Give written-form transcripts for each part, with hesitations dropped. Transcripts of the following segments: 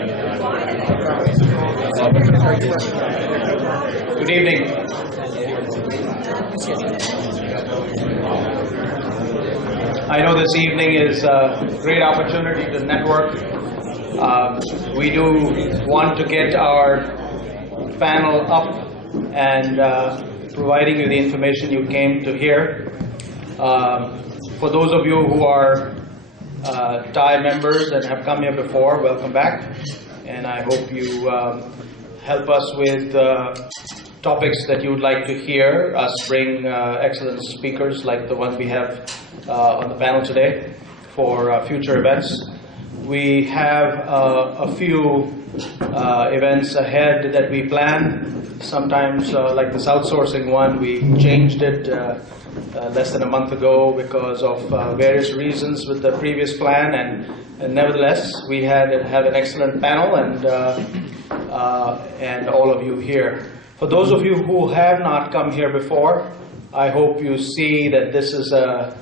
Good evening. I know this evening is a great opportunity to network. We do want to get our panel up and providing you the information you came to hear. For those of you who are TiE members and have come here before, welcome back. And I hope you help us with topics that you would like to hear us bring excellent speakers like the one we have on the panel today for future events. We have a few events ahead that we plan. Sometimes, like this outsourcing one, we changed it less than a month ago because of various reasons with the previous plan, and nevertheless, we have an excellent panel and all of you here. For those of you who have not come here before, I hope you see that this is a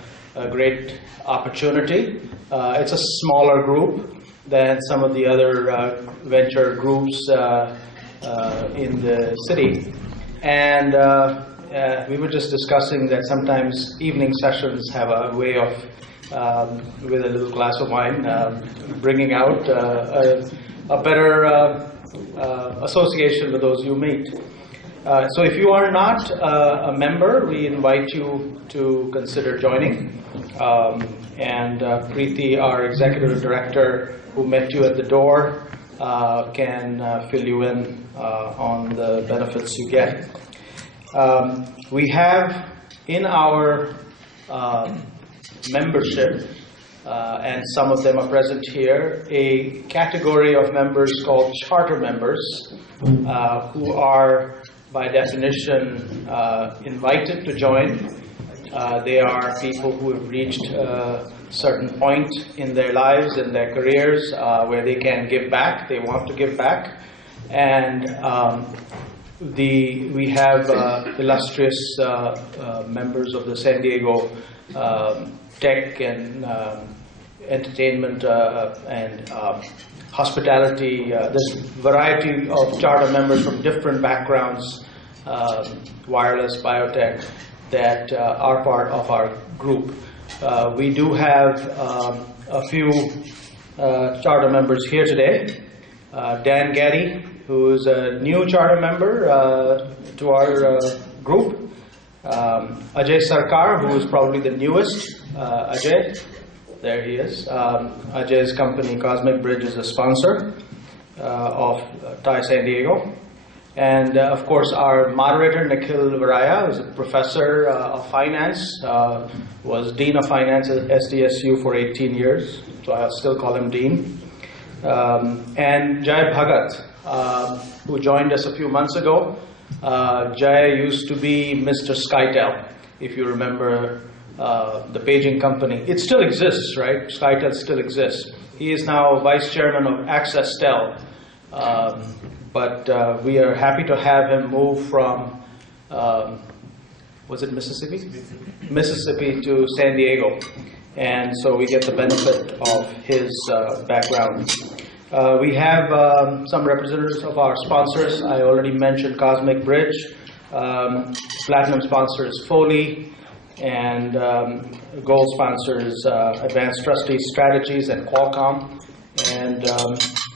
great opportunity. It's a smaller group than some of the other venture groups in the city. And we were just discussing that sometimes evening sessions have a way of, with a little glass of wine, bringing out a better association with those you meet. So if you are not a member, we invite you to consider joining. And Preeti, our executive director, who met you at the door, can fill you in on the benefits you get. We have in our membership, and some of them are present here, a category of members called charter members, who are by definition invited to join. They are people who have reached a certain point in their lives, in their careers, where they can give back, they want to give back. And we have illustrious members of the San Diego tech and entertainment and hospitality. There's a variety of charter members from different backgrounds, wireless, biotech, that are part of our group. We do have a few charter members here today. Dan Gaddy, who is a new charter member to our group. Ajay Sarkar, who is probably the newest. Ajay, there he is. Ajay's company, Cosmic Bridge, is a sponsor of TiE San Diego. And of course, our moderator, Nikhil Varaiya, is a professor of finance, was Dean of Finance at SDSU for 18 years, so I'll still call him Dean. And Jai Bhagat, who joined us a few months ago. Jai used to be Mr. Skytel, if you remember the paging company. It still exists, right? Skytel still exists. He is now Vice Chairman of AccessTel. But we are happy to have him move from, was it Mississippi? Mississippi to San Diego. And so we get the benefit of his background. We have some representatives of our sponsors. I already mentioned Cosmic Bridge. Platinum sponsor is Foley. And gold sponsor is Advanced Trustee Strategies and Qualcomm. And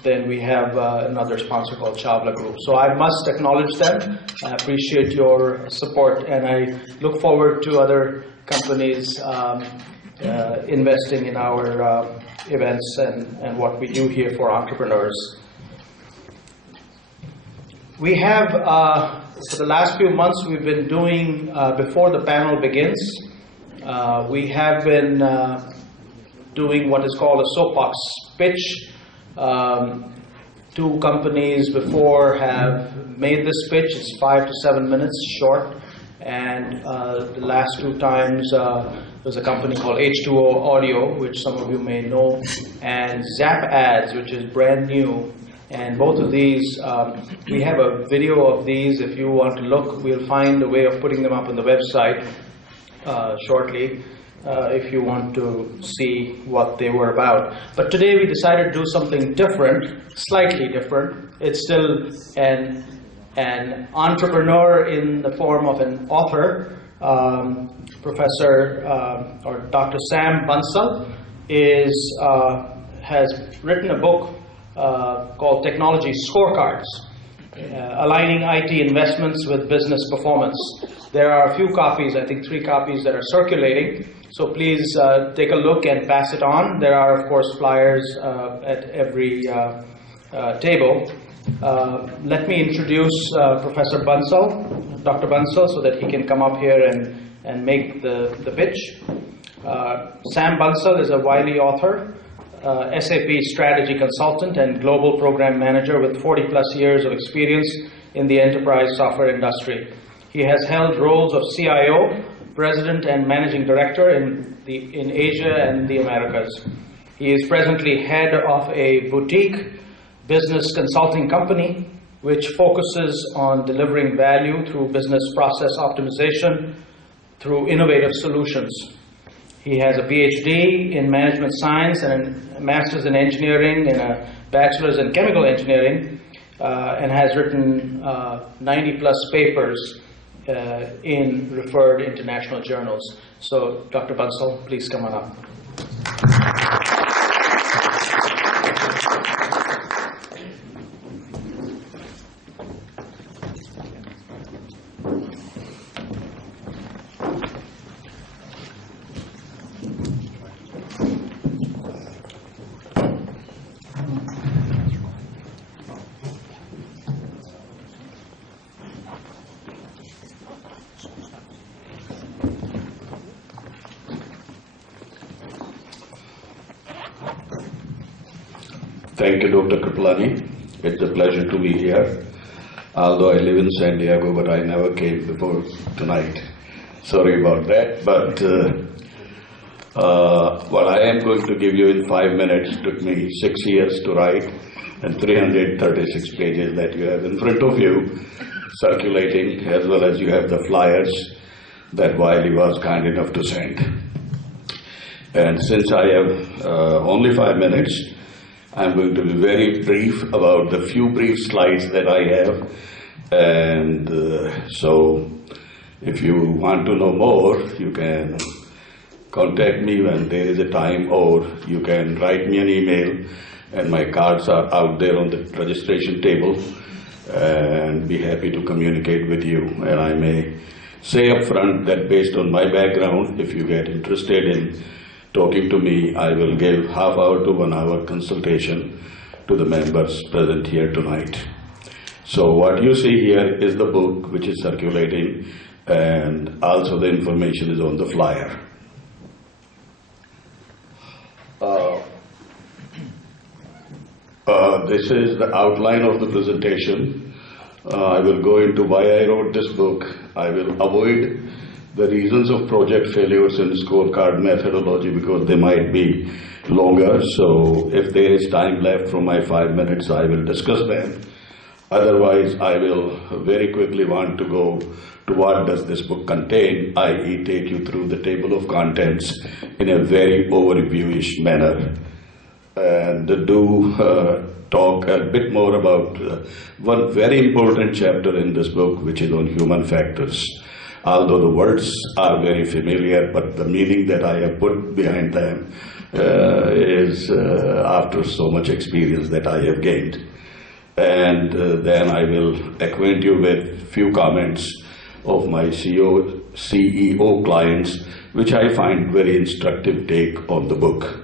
then we have another sponsor called Chawla Group. So I must acknowledge them. I appreciate your support, and I look forward to other companies investing in our events and what we do here for entrepreneurs. We have, for the last few months, we've been doing, before the panel begins, we have been doing what is called a soapbox pitch. Two companies before have made this pitch. It's 5 to 7 minutes short, and the last two times there's a company called H2O Audio, which some of you may know, and Zap Ads, which is brand new. And both of these, we have a video of these. If you want to look, we'll find a way of putting them up on the website shortly. if you want to see what they were about. But today we decided to do something different, slightly different. It's still an entrepreneur in the form of an author. Professor or Dr. Sam Bansal has written a book called Technology Scorecards, aligning IT investments with business performance. There are a few copies, I think 3 copies that are circulating, so please take a look and pass it on. There are, of course, flyers at every table. Let me introduce Professor Bansal, Dr. Bansal, so that he can come up here and make the pitch. Sam Bansal is a wily author, SAP strategy consultant and global program manager with 40 plus years of experience in the enterprise software industry. He has held roles of CIO, president and managing director in Asia and the Americas. He is presently head of a boutique business consulting company which focuses on delivering value through business process optimization through innovative solutions. He has a PhD in management science and a master's in engineering and a bachelor's in chemical engineering, and has written 90 plus papers in referred international journals. So Dr. Bansal, please come on up. Thank you, Dr. Kripalani. It's a pleasure to be here. Although I live in San Diego, but I never came before tonight. Sorry about that. But what I am going to give you in 5 minutes took me 6 years to write, and 336 pages that you have in front of you circulating, as well as you have the flyers that Wiley was kind enough to send. And since I have only 5 minutes, I'm going to be very brief about the few brief slides that I have. And so if you want to know more, you can contact me when there is a time, or you can write me an email, and my cards are out there on the registration table, and be happy to communicate with you. And I may say up front that based on my background, if you get interested in talking to me, I will give half hour to 1 hour consultation to the members present here tonight. So what you see here is the book which is circulating, and also the information is on the flyer. This is the outline of the presentation. I will go into why I wrote this book. I will avoid the reasons of project failures in scorecard methodology because they might be longer. So if there is time left from my 5 minutes, I will discuss them. Otherwise, I will very quickly want to go to what does this book contain, i.e. take you through the table of contents in a very overview-ish manner. And do talk a bit more about one very important chapter in this book, which is on human factors. Although the words are very familiar, but the meaning that I have put behind them is after so much experience that I have gained. And then I will acquaint you with few comments of my CEO clients, which I find very instructive take on the book.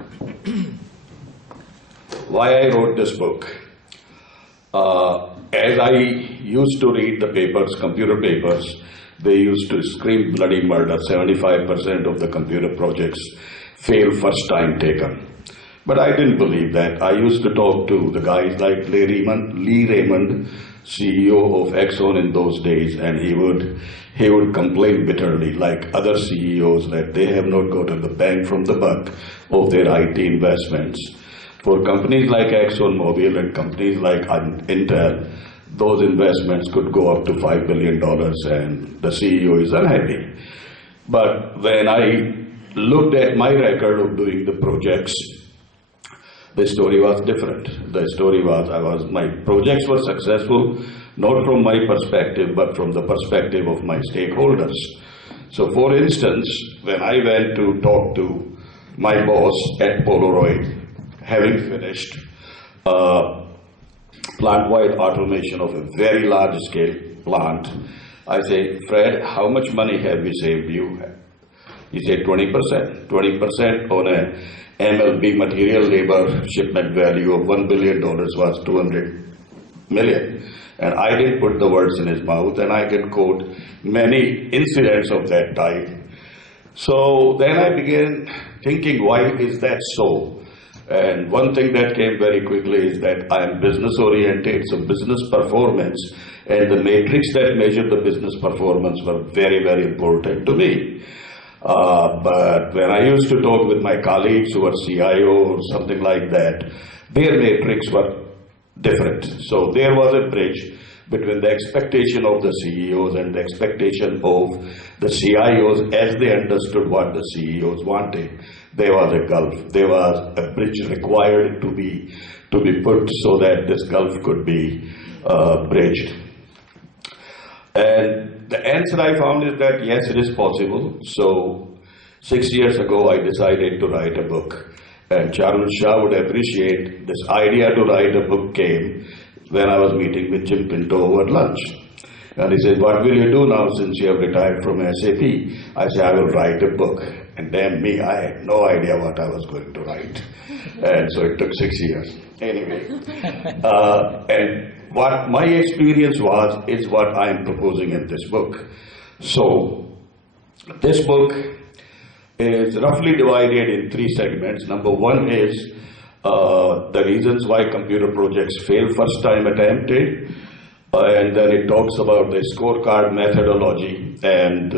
Why I wrote this book? As I used to read the papers, computer papers, they used to scream bloody murder. 75% of the computer projects fail first time taken. But I didn't believe that. I used to talk to the guys like Lee Raymond, CEO of Exxon in those days, and he would complain bitterly, like other CEOs, that they have not gotten the bang from the buck of their IT investments. For companies like ExxonMobil and companies like Intel, those investments could go up to $5 billion, and the CEO is unhappy. But when I looked at my record of doing the projects, the story was different. The story was, my projects were successful, not from my perspective, but from the perspective of my stakeholders. So for instance, when I went to talk to my boss at Polaroid, having finished plant-wide automation of a very large-scale plant, I say, Fred, how much money have we saved you? He said 20%. 20% on a MLB, material labor shipment value of $1 billion was 200 million. And I didn't put the words in his mouth, and I can quote many incidents of that type. So then I began thinking, why is that so? And one thing that came very quickly is that I am business oriented, so business performance and the matrix that measured the business performance were very, very important to me. But when I used to talk with my colleagues who were CIO or something like that, their matrix were different. So there was a bridge between the expectation of the CEOs and the expectation of the CIOs as they understood what the CEOs wanted. There was a gulf. There was a bridge required to be put so that this gulf could be bridged. And the answer I found is that yes, it is possible. So 6 years ago, I decided to write a book. And Charul Shah would appreciate this idea to write a book came when I was meeting with Jim Pinto over lunch. And he said, what will you do now since you have retired from SAP? I said, I will write a book. And damn me, I had no idea what I was going to write. And so it took 6 years. Anyway, and what my experience was is what I am proposing in this book. So this book is roughly divided in 3 segments. Number 1 is the reasons why computer projects fail first time attempted, and then it talks about the scorecard methodology and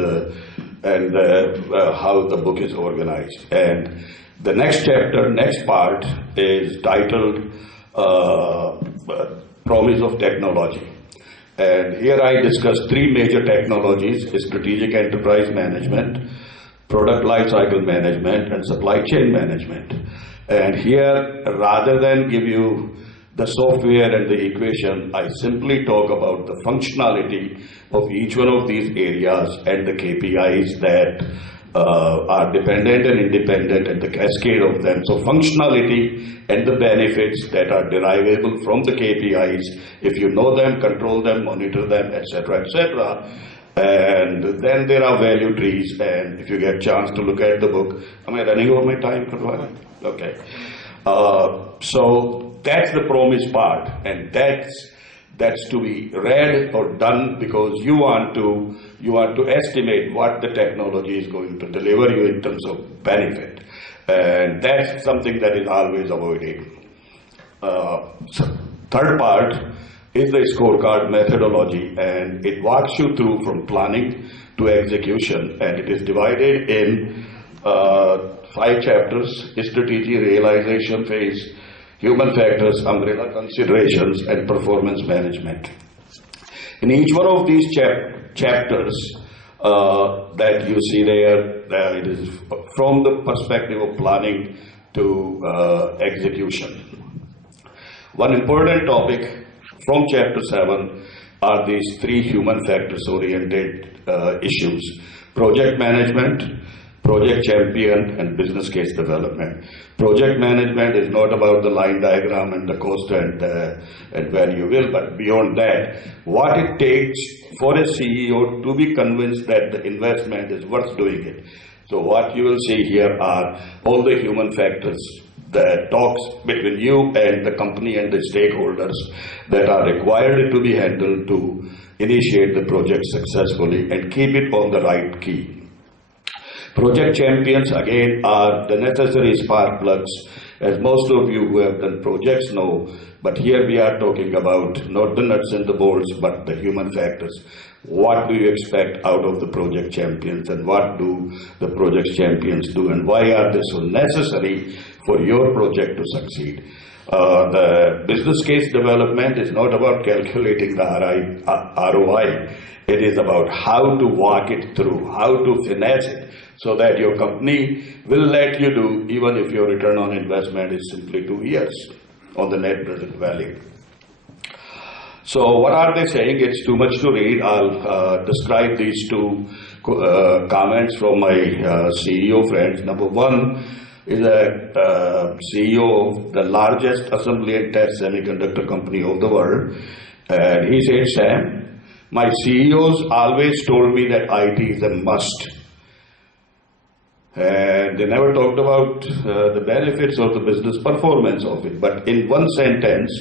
how the book is organized. And the next chapter, next part is titled Promise of Technology. And here I discuss 3 major technologies: strategic enterprise management, product lifecycle management, and supply chain management. And here, rather than give you the software and the equation, I simply talk about the functionality of each one of these areas and the KPIs that are dependent and independent and the cascade of them. So functionality and the benefits that are derivable from the KPIs, if you know them, control them, monitor them, etc., etc. And then there are value trees, and if you get a chance to look at the book, am I running over my time? Okay. So that's the promise part, and that's to be read or done because you want to estimate what the technology is going to deliver you in terms of benefit, and that's something that is always avoided. So third part is the scorecard methodology, and it walks you through from planning to execution, and it is divided in 5 chapters: strategy, realization phase, human factors, umbrella considerations, and performance management. In each one of these chapters that you see there, it is from the perspective of planning to execution. One important topic from chapter 7 are these 3 human factors oriented issues: project management, project champion, and business case development. Project management is not about the line diagram and the cost and when you will, but beyond that, what it takes for a CEO to be convinced that the investment is worth doing it. So what you will see here are all the human factors, the talks between you and the company and the stakeholders that are required to be handled to initiate the project successfully and keep it on the right key. Project champions, again, are the necessary spark plugs, as most of you who have done projects know, but here we are talking about not the nuts and the bolts, but the human factors. What do you expect out of the project champions, and what do the project champions do, and why are they so necessary for your project to succeed? The business case development is not about calculating the ROI. It is about how to walk it through, how to finesse it, so that your company will let you do, even if your return on investment is simply 2 years on the net present value. So what are they saying? It's too much to read. I'll describe these two comments from my CEO friends. Number one is a CEO of the largest assembly and test semiconductor company of the world. And he said, Sam, my CEOs always told me that IT is a must. And they never talked about the benefits or the business performance of it. But in one sentence,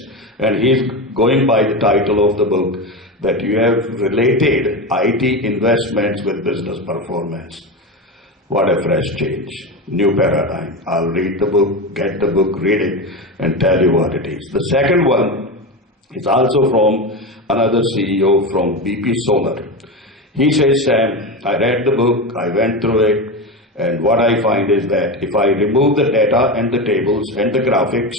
and he's going by the title of the book, that you have related IT investments with business performance. What a fresh change, new paradigm. I'll read the book, get the book, read it, and tell you what it is. The second one is also from another CEO from BP Solar. He says, Sam, I read the book, I went through it, and what I find is that if I remove the data and the tables and the graphics,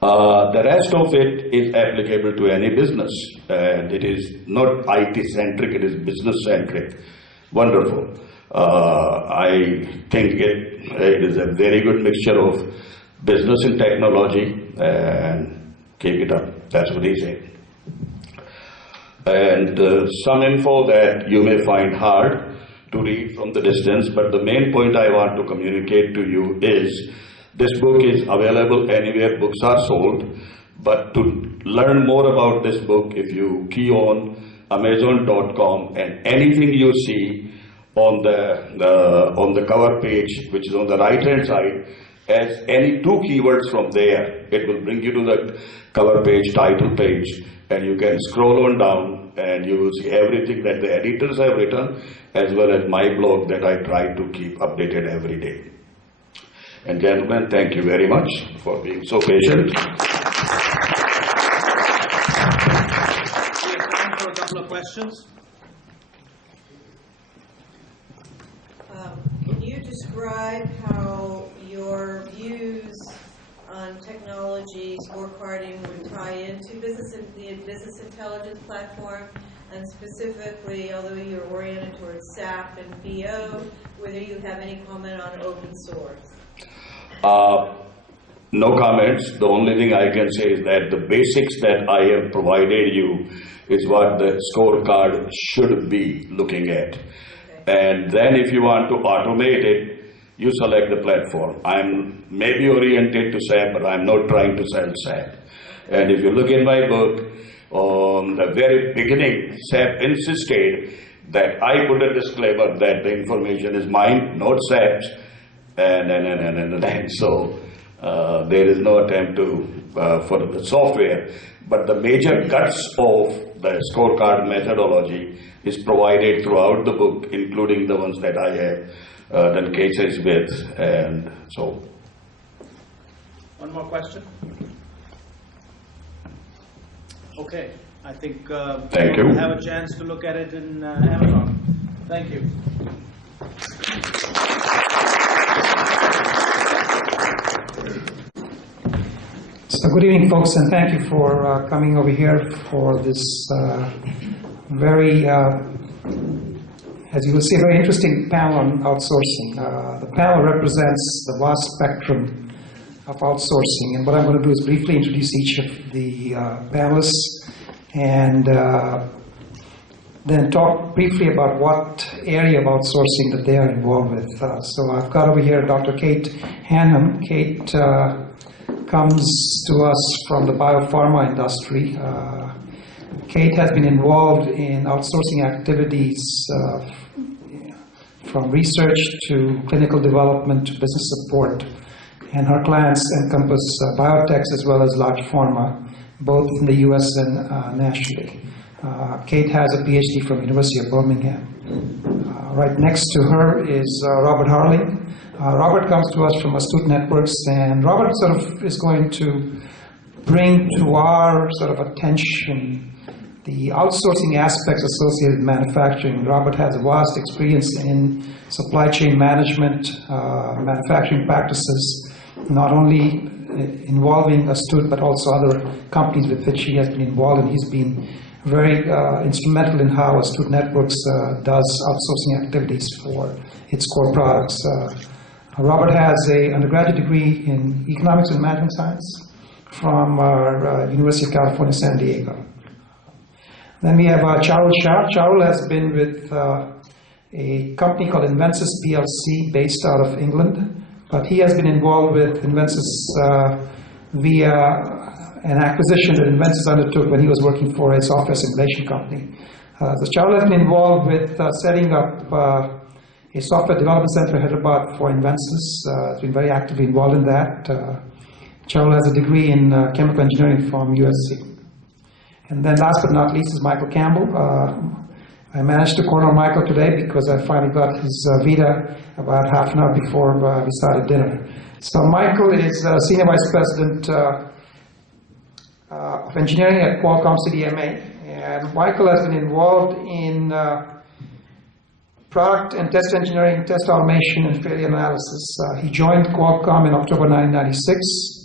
the rest of it is applicable to any business. And it is not IT-centric, it is business-centric. Wonderful. I think it is a very good mixture of business and technology, and keep it up. That's what he said. And some info that you may find hard to read from the distance, but the main point I want to communicate to you is this book is available anywhere books are sold. But to learn more about this book, if you key on Amazon.com, and anything you see on the cover page, which is on the right hand side, as any two keywords from there, it will bring you to the cover page, title page, and you can scroll on down and you will see everything that the editors have written, as well as my blog that I try to keep updated every day. And gentlemen, thank you very much for being so patient. We have time for a couple of questions. Can you describe how your views on technology scorecarding would tie into the business intelligence platform, and specifically, although you're oriented towards SAP and BO, whether you have any comment on open source? No comments. The only thing I can say is that the basics that I have provided you is what the scorecard should be looking at. And then if you want to automate it, you select the platform. I'm maybe oriented to SAP, but I'm not trying to sell SAP. And if you look in my book, on the very beginning, SAP insisted that I put a disclaimer that the information is mine, not SAP's, and so there is no attempt to for the software. But the major guts of the scorecard methodology is provided throughout the book, including the ones that I have done cases with, and so. One more question. Okay, I think Thank you. We'll have a chance to look at it in Amazon. Thank you. So good evening, folks, and thank you for coming over here for this very, as you will see, very interesting panel on outsourcing. The panel represents the vast spectrum of outsourcing, and what I'm going to do is briefly introduce each of the panelists and then talk briefly about what area of outsourcing that they are involved with. So I've got over here Dr. Kate Hanham. Kate comes to us from the biopharma industry. Kate has been involved in outsourcing activities from research to clinical development to business support. And her clients encompass biotechs as well as large pharma, both in the US and nationally. Kate has a PhD from University of Birmingham. Right next to her is Robert Harling. Robert comes to us from Astute Networks, and Robert sort of is going to bring to our sort of attention the outsourcing aspects associated with manufacturing. Robert has a vast experience in supply chain management, manufacturing practices, not only involving Astute, but also other companies with which he has been involved, and he's been very instrumental in how Astute Networks does outsourcing activities for its core products. Robert has an undergraduate degree in economics and management science from University of California, San Diego. Then we have Charul Shah. Charul has been with a company called Invensys PLC based out of England, but he has been involved with Invensys via an acquisition that Invensys undertook when he was working for a software simulation company. So Charul has been involved with setting up a software development center in Hyderabad for Invensys. Has been very actively involved in that. Charul has a degree in chemical engineering from USC. And then last but not least is Michael Campbell. I managed to corner Michael today because I finally got his vita about half an hour before we started dinner. So Michael is Senior Vice President of Engineering at Qualcomm CDMA. And Michael has been involved in product and test engineering, test automation, and failure analysis. He joined Qualcomm in October 1996.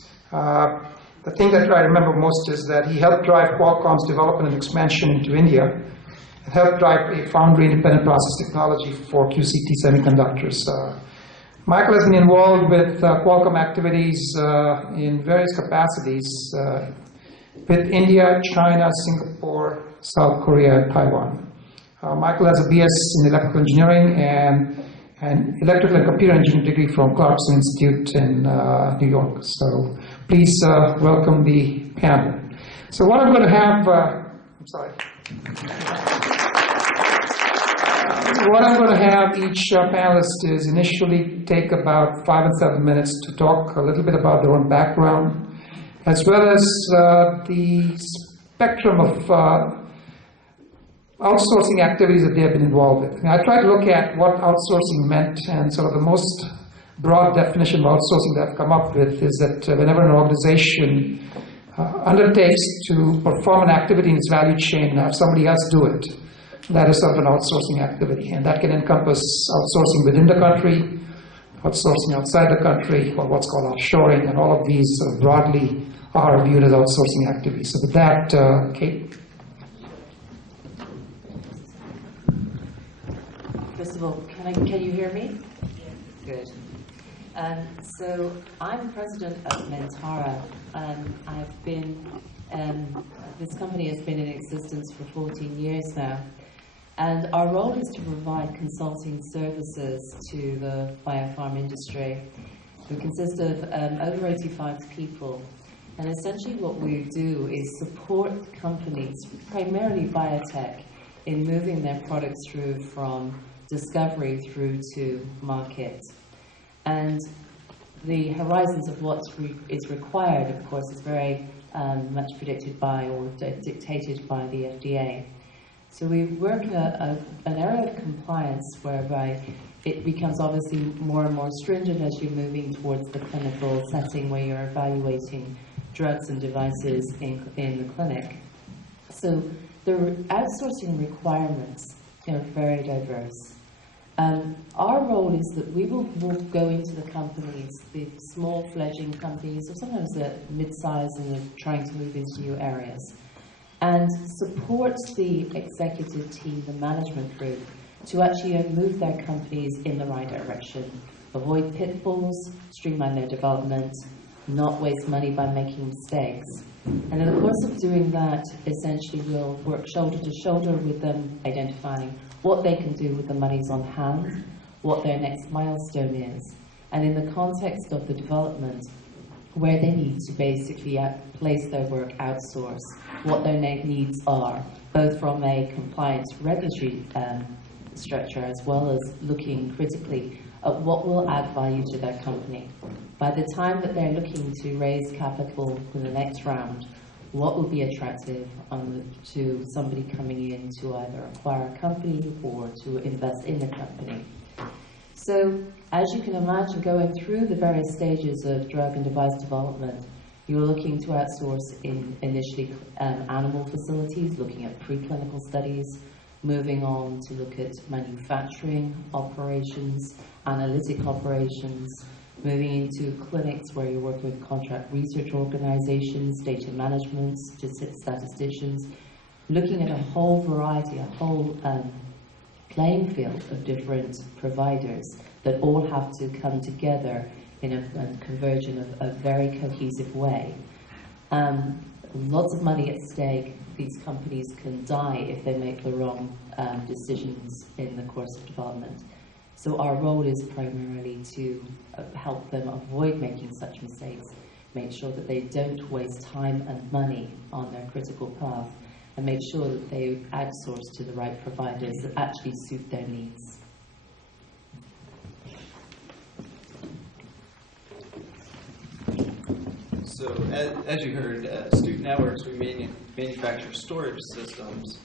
The thing that I remember most is that he helped drive Qualcomm's development and expansion into India, and helped drive a foundry-independent process technology for QCT semiconductors. Michael has been involved with Qualcomm activities in various capacities with India, China, Singapore, South Korea, and Taiwan. Michael has a BS in electrical engineering and an electrical and computer engineering degree from Clarkson Institute in New York. So please welcome the panel. So what I'm going to have, what I'm going to have each panelist is initially take about 5 and 7 minutes to talk a little bit about their own background, as well as the spectrum of outsourcing activities that they have been involved with. I tried to look at what outsourcing meant, and sort of the most broad definition of outsourcing that I've come up with is that whenever an organization undertakes to perform an activity in its value chain and have somebody else do it, that is sort of an outsourcing activity. And that can encompass outsourcing within the country, outsourcing outside the country, or what's called offshoring, and all of these sort of broadly are viewed as outsourcing activities. So with that, Kate. First of all, can you hear me? Good. So I'm president of Mentara. I've been, this company has been in existence for 14 years now. And our role is to provide consulting services to the biopharm industry. We consist of over 85 people. And essentially what we do is support companies, primarily biotech, in moving their products through from discovery through to market. And the horizons of what is required, of course, is very much predicted by or dictated by the FDA. So we work in an area of compliance whereby it becomes obviously more and more stringent as you're moving towards the clinical setting where you're evaluating drugs and devices in the clinic. So the outsourcing requirements are very diverse. Our role is that we will go into the companies, the small fledgling companies, or sometimes the mid-size and they're trying to move into new areas, and support the executive team, the management group, to actually move their companies in the right direction, avoid pitfalls, streamline their development, not waste money by making mistakes. And in the course of doing that, essentially we'll work shoulder to shoulder with them, identifying what they can do with the monies on hand, what their next milestone is, and in the context of the development, where they need to basically place their work outsource, what their needs are, both from a compliance regulatory structure as well as looking critically at what will add value to their company. By the time that they're looking to raise capital for the next round, what will be attractive to somebody coming in to either acquire a company or to invest in the company. So, as you can imagine, going through the various stages of drug and device development, you're looking to outsource in initially animal facilities, looking at preclinical studies, moving on to look at manufacturing operations, analytic operations, moving into clinics where you're working with contract research organizations, data management, statisticians, looking at a whole variety, a whole playing field of different providers that all have to come together in a converge in a very cohesive way. Lots of money at stake. These companies can die if they make the wrong decisions in the course of development. So our role is primarily to help them avoid making such mistakes, make sure that they don't waste time and money on their critical path, and make sure that they outsource to the right providers that actually suit their needs. So as you heard, Astute Networks, we manufacture storage systems,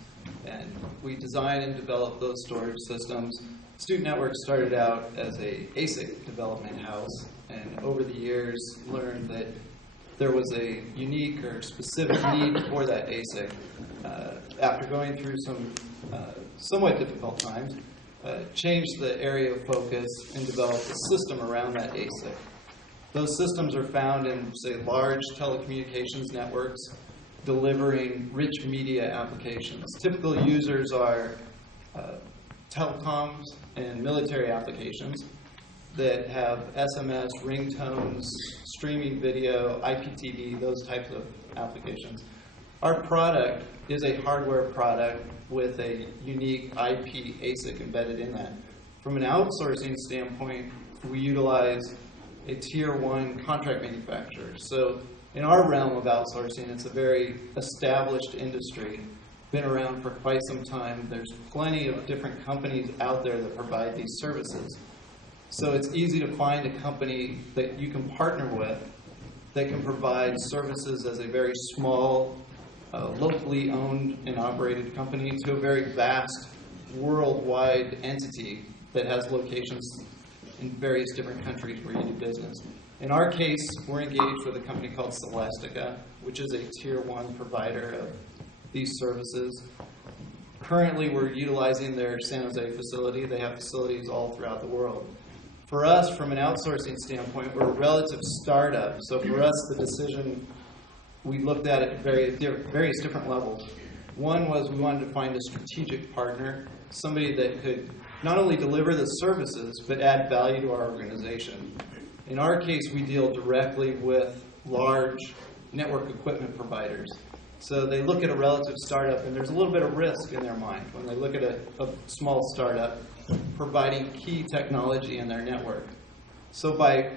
and we design and develop those storage systems. Astute Networks started out as a ASIC development house, and over the years learned that there was a unique or specific need for that ASIC. After going through some somewhat difficult times, changed the area of focus and developed a system around that ASIC. Those systems are found in, say, large telecommunications networks delivering rich media applications. Typical users are telecoms and military applications that have SMS, ringtones, streaming video, IPTV, those types of applications. Our product is a hardware product with a unique IP ASIC embedded in that. From an outsourcing standpoint, we utilize a tier 1 contract manufacturer. So in our realm of outsourcing, it's a very established industry, been around for quite some time. There's plenty of different companies out there that provide these services. So it's easy to find a company that you can partner with that can provide services as a very small, locally owned and operated company to a very vast worldwide entity that has locations in various different countries where you do business. In our case, we're engaged with a company called Celestica, which is a tier 1 provider of these services. Currently, we're utilizing their San Jose facility. They have facilities all throughout the world. For us, from an outsourcing standpoint, we're a relative startup. So for us, the decision we looked at various different levels. One was we wanted to find a strategic partner, somebody that could not only deliver the services, but add value to our organization. In our case, we deal directly with large network equipment providers. So they look at a relative startup, and there's a little bit of risk in their mind when they look at a small startup providing key technology in their network. So by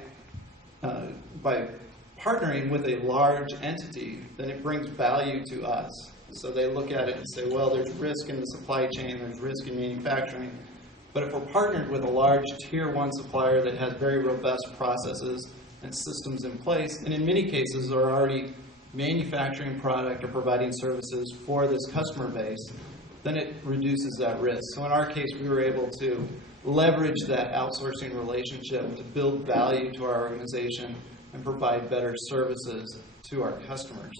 partnering with a large entity, then it brings value to us. So they look at it and say, well, there's risk in the supply chain, there's risk in manufacturing. But if we're partnered with a large tier 1 supplier that has very robust processes and systems in place, and in many cases are already manufacturing product or providing services for this customer base, then it reduces that risk. So in our case, we were able to leverage that outsourcing relationship to build value to our organization and provide better services to our customers.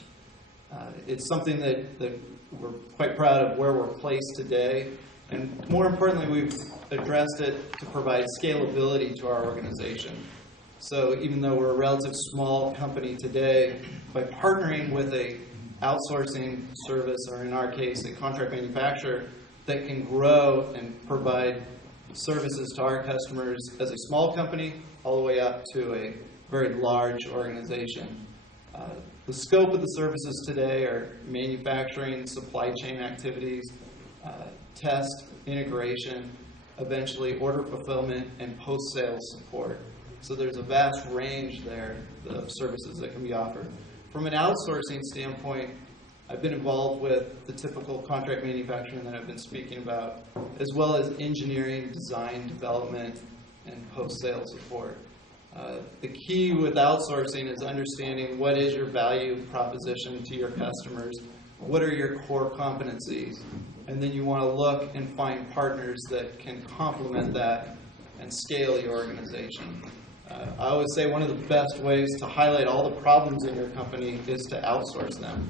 It's something that we're quite proud of where we're placed today. And more importantly, we've addressed it to provide scalability to our organization. So even though we're a relative small company today, by partnering with a outsourcing service, or in our case, a contract manufacturer that can grow and provide services to our customers as a small company all the way up to a very large organization. The scope of the services today are manufacturing, supply chain activities, test, integration, eventually order fulfillment, and post-sales support. So there's a vast range there of services that can be offered. From an outsourcing standpoint, I've been involved with the typical contract manufacturing that I've been speaking about, as well as engineering, design, development, and post-sales support. The key with outsourcing is understanding what is your value proposition to your customers, what are your core competencies, and then you want to look and find partners that can complement that and scale your organization. I always say one of the best ways to highlight all the problems in your company is to outsource them,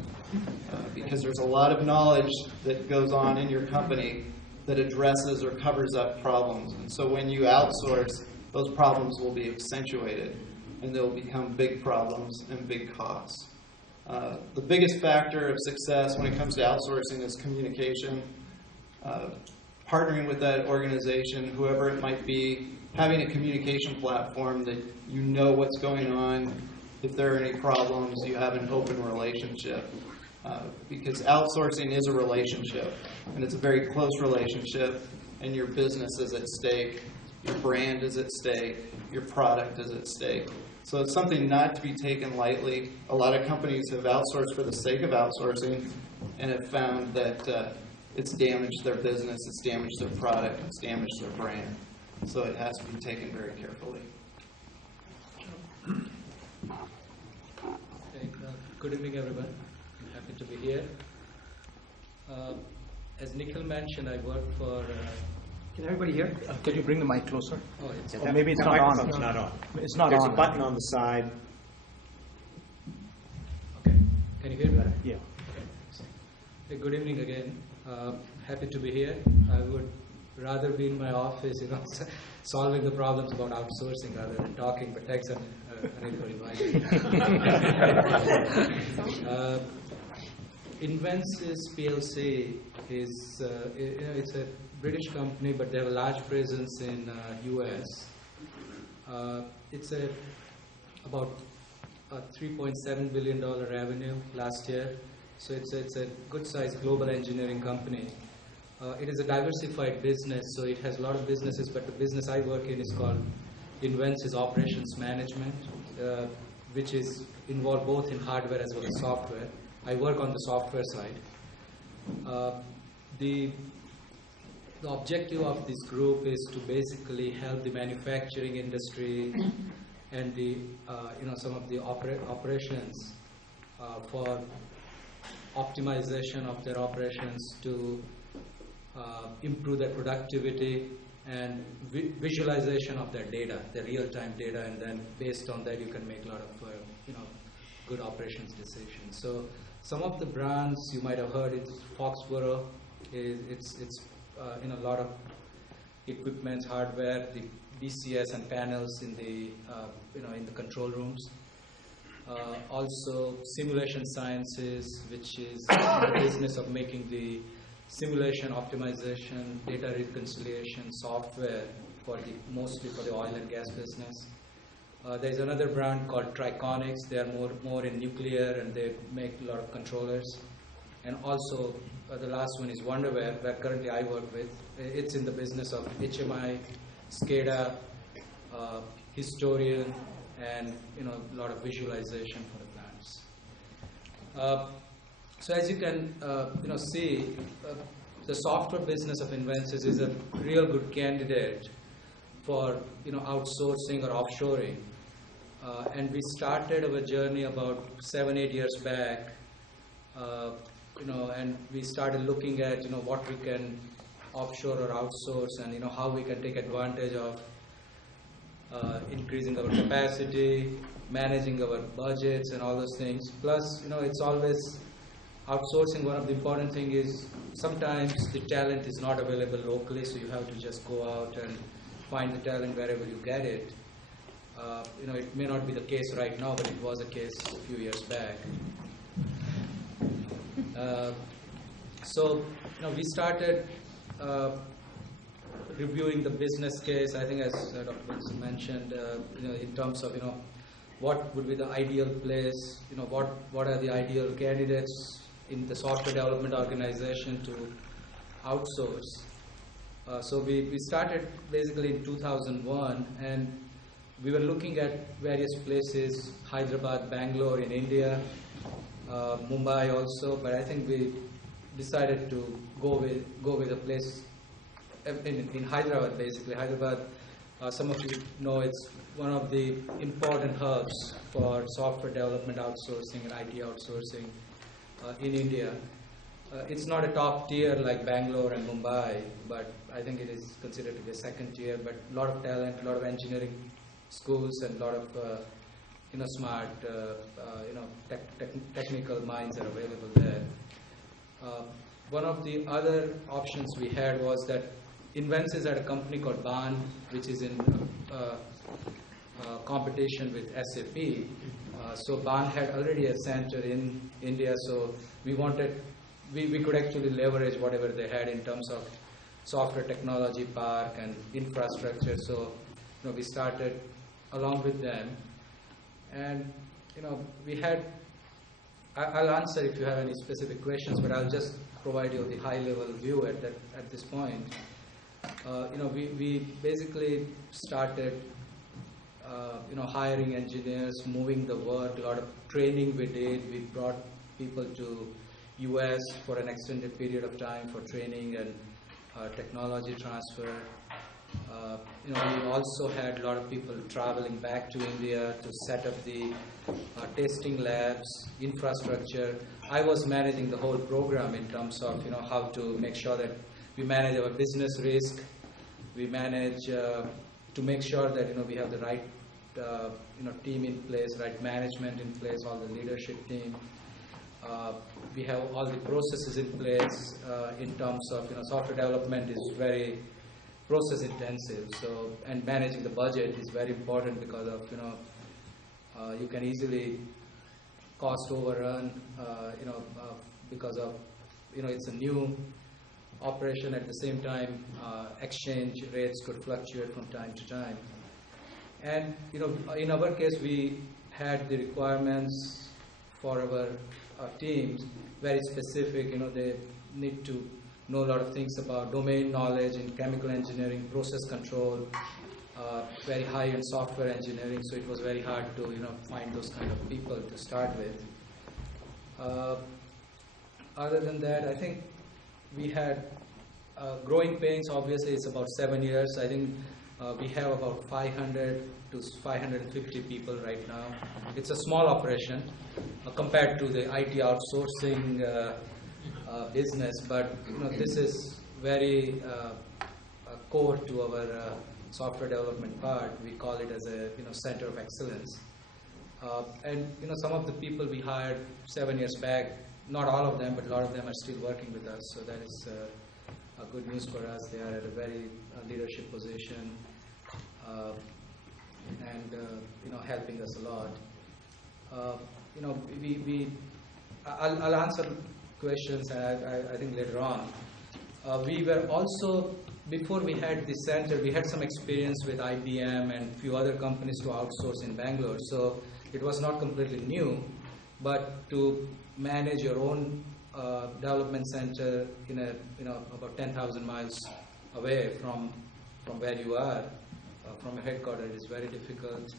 because there's a lot of knowledge that goes on in your company that addresses or covers up problems. And so when you outsource, those problems will be accentuated, and they'll become big problems and big costs. The biggest factor of success when it comes to outsourcing is communication. Partnering with that organization, whoever it might be, having a communication platform that you know what's going on. If there are any problems, you have an open relationship. Because outsourcing is a relationship, and it's a very close relationship, and your business is at stake, your brand is at stake, your product is at stake. So it's something not to be taken lightly. A lot of companies have outsourced for the sake of outsourcing and have found that it's damaged their business, it's damaged their product, it's damaged their brand. So it has to be taken very carefully. Okay, good evening, everyone. I'm happy to be here. As Nikhil mentioned, I work for... Can everybody hear? Can you bring the mic closer? Oh, it's Or maybe it's not on. It's not on. It's not There's on. a button on the side. okay. Can you hear me? Yeah. Hey, good evening again. Happy to be here. I would rather be in my office, solving the problems about outsourcing rather than talking, but thanks, Anil, for inviting me. Invensys PLC is, it's a British company, but they have a large presence in US. It's about a $3.7 billion revenue last year. So it's a good-sized global engineering company. It is a diversified business, so it has a lot of businesses, but the business I work in is called Invensys Operations Management, which is involved both in hardware as well as software. I work on the software side. The objective of this group is to basically help the manufacturing industry and the some of the operations for optimization of their operations to improve their productivity and visualization of their data, their real-time data, and then based on that you can make a lot of good operations decisions. So some of the brands you might have heard, it's Foxborough, it's a lot of equipment, hardware, the DCS and panels in the in the control rooms. Also simulation sciences, which is the business of making the simulation optimization, data reconciliation software mostly for the oil and gas business. There's another brand called Triconics. They are more in nuclear, and they make a lot of controllers. And also the last one is Wonderware, where currently I work with. It's in the business of HMI, SCADA, historian, and a lot of visualization for the plants. So as you can see, the software business of Invensys is a real good candidate for outsourcing or offshoring. And we started our journey about 7-8 years back, and we started looking at what we can offshore or outsource, and how we can take advantage of increasing our capacity, managing our budgets, and all those things. Plus, it's always outsourcing. One of the important things is sometimes the talent is not available locally, so you have to just go out and find the talent wherever you get it. It may not be the case right now, but it was a case a few years back. So we started reviewing the business case. I think, as Dr. Bansal mentioned, in terms of what would be the ideal place, what are the ideal candidates in the software development organization to outsource. So we started basically in 2001, and we were looking at various places: Hyderabad, Bangalore in India, Mumbai also. But I think we decided to go with a place in Hyderabad. Basically, Hyderabad, some of you know, it's one of the important hubs for software development outsourcing and IT outsourcing in India. It's not a top tier like Bangalore and Mumbai, but I think it is considered to be a second tier. But a lot of talent, a lot of engineering schools, and a lot of smart, technical minds are available there. One of the other options we had was that Invensys had a company called BAN, which is in competition with SAP. So BAN had already a center in India, so we could actually leverage whatever they had in terms of software technology park and infrastructure. So we started along with them, and we had. I'll answer if you have any specific questions, but I'll just provide you the high-level view at this point. We basically started, hiring engineers, moving the work, a lot of training we did. We brought people to US for an extended period of time for training and technology transfer. We also had a lot of people traveling back to India to set up the testing labs, infrastructure. I was managing the whole program in terms of how to make sure that we manage our business risk. We manage to make sure that we have the right team in place, right management in place, all the leadership team. We have all the processes in place in terms of software development is very process intensive. So and managing the budget is very important because of you can easily cost overrun because of it's a new operation. At the same time, exchange rates could fluctuate from time to time. And in our case, we had the requirements for our teams very specific. They need to know a lot of things about domain knowledge in chemical engineering, process control, very high in software engineering. So it was very hard to find those kind of people to start with. Other than that, I think we had growing pains. Obviously, it's about 7 years. I think we have about 500 to 550 people right now. It's a small operation compared to the IT outsourcing business, but this is very core to our software development part. We call it as a center of excellence. And some of the people we hired 7 years back, not all of them, but a lot of them are still working with us. So that is good news for us. They are at a very leadership position and helping us a lot. I'll answer questions, and I think later on. We were also, before we had the center, we had some experience with IBM and a few other companies to outsource in Bangalore. So it was not completely new, but to manage your own development center in about 10,000 miles away from where you are, from a headquarters, is very difficult,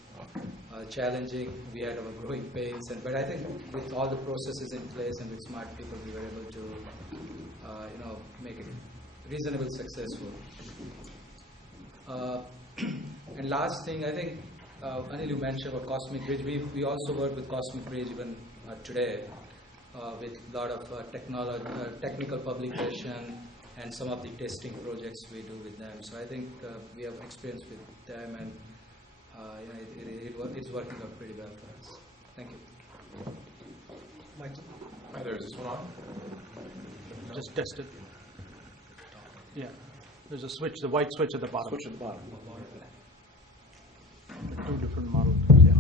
challenging. We had our growing pains, but I think with all the processes in place and with smart people, we were able to make it reasonably successful. And last thing, I think Anil, you mentioned about Cosmic Bridge. We also work with Cosmic Bridge even today with a lot of technical publication and some of the testing projects we do with them. So I think we have experience with them, and it's working out pretty well for us. Thank you. Michael? Hi there, is this one on? Just test it. Yeah. There's a switch, the white switch at the bottom. Switch at the bottom. Two different models. Yeah.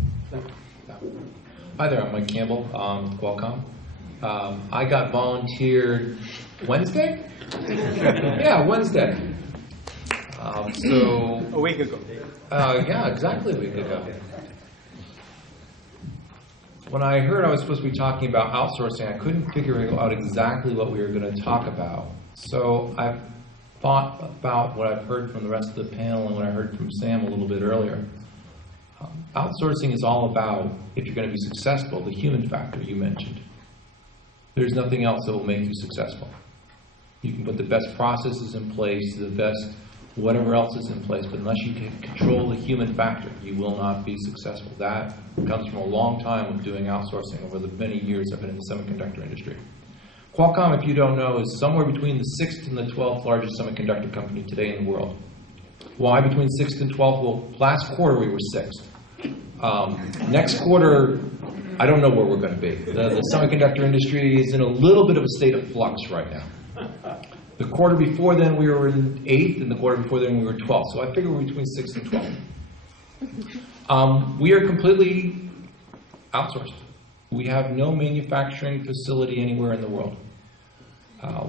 Hi there, I'm Mike Campbell, Qualcomm. I got volunteered Wednesday? Yeah, Wednesday. So A week ago. yeah, exactly a week ago. When I heard I was supposed to be talking about outsourcing, I couldn't figure out exactly what we were going to talk about. So I thought about what I've heard from the rest of the panel and what I heard from Sam a little bit earlier. Outsourcing is all about, if you're going to be successful, the human factor you mentioned. There's nothing else that will make you successful. You can put the best processes in place, the best whatever else is in place, but unless you can control the human factor, you will not be successful. That comes from a long time of doing outsourcing over the many years I've been in the semiconductor industry. Qualcomm, if you don't know, is somewhere between the 6th and the 12th largest semiconductor company today in the world. Why between 6th and 12th? Well, last quarter we were 6th. Next quarter, I don't know where we're going to be. The semiconductor industry is in a little bit of a state of flux right now. The quarter before then we were in 8th, and the quarter before then we were 12th. So I figure we're between 6th and 12th. We are completely outsourced. We have no manufacturing facility anywhere in the world.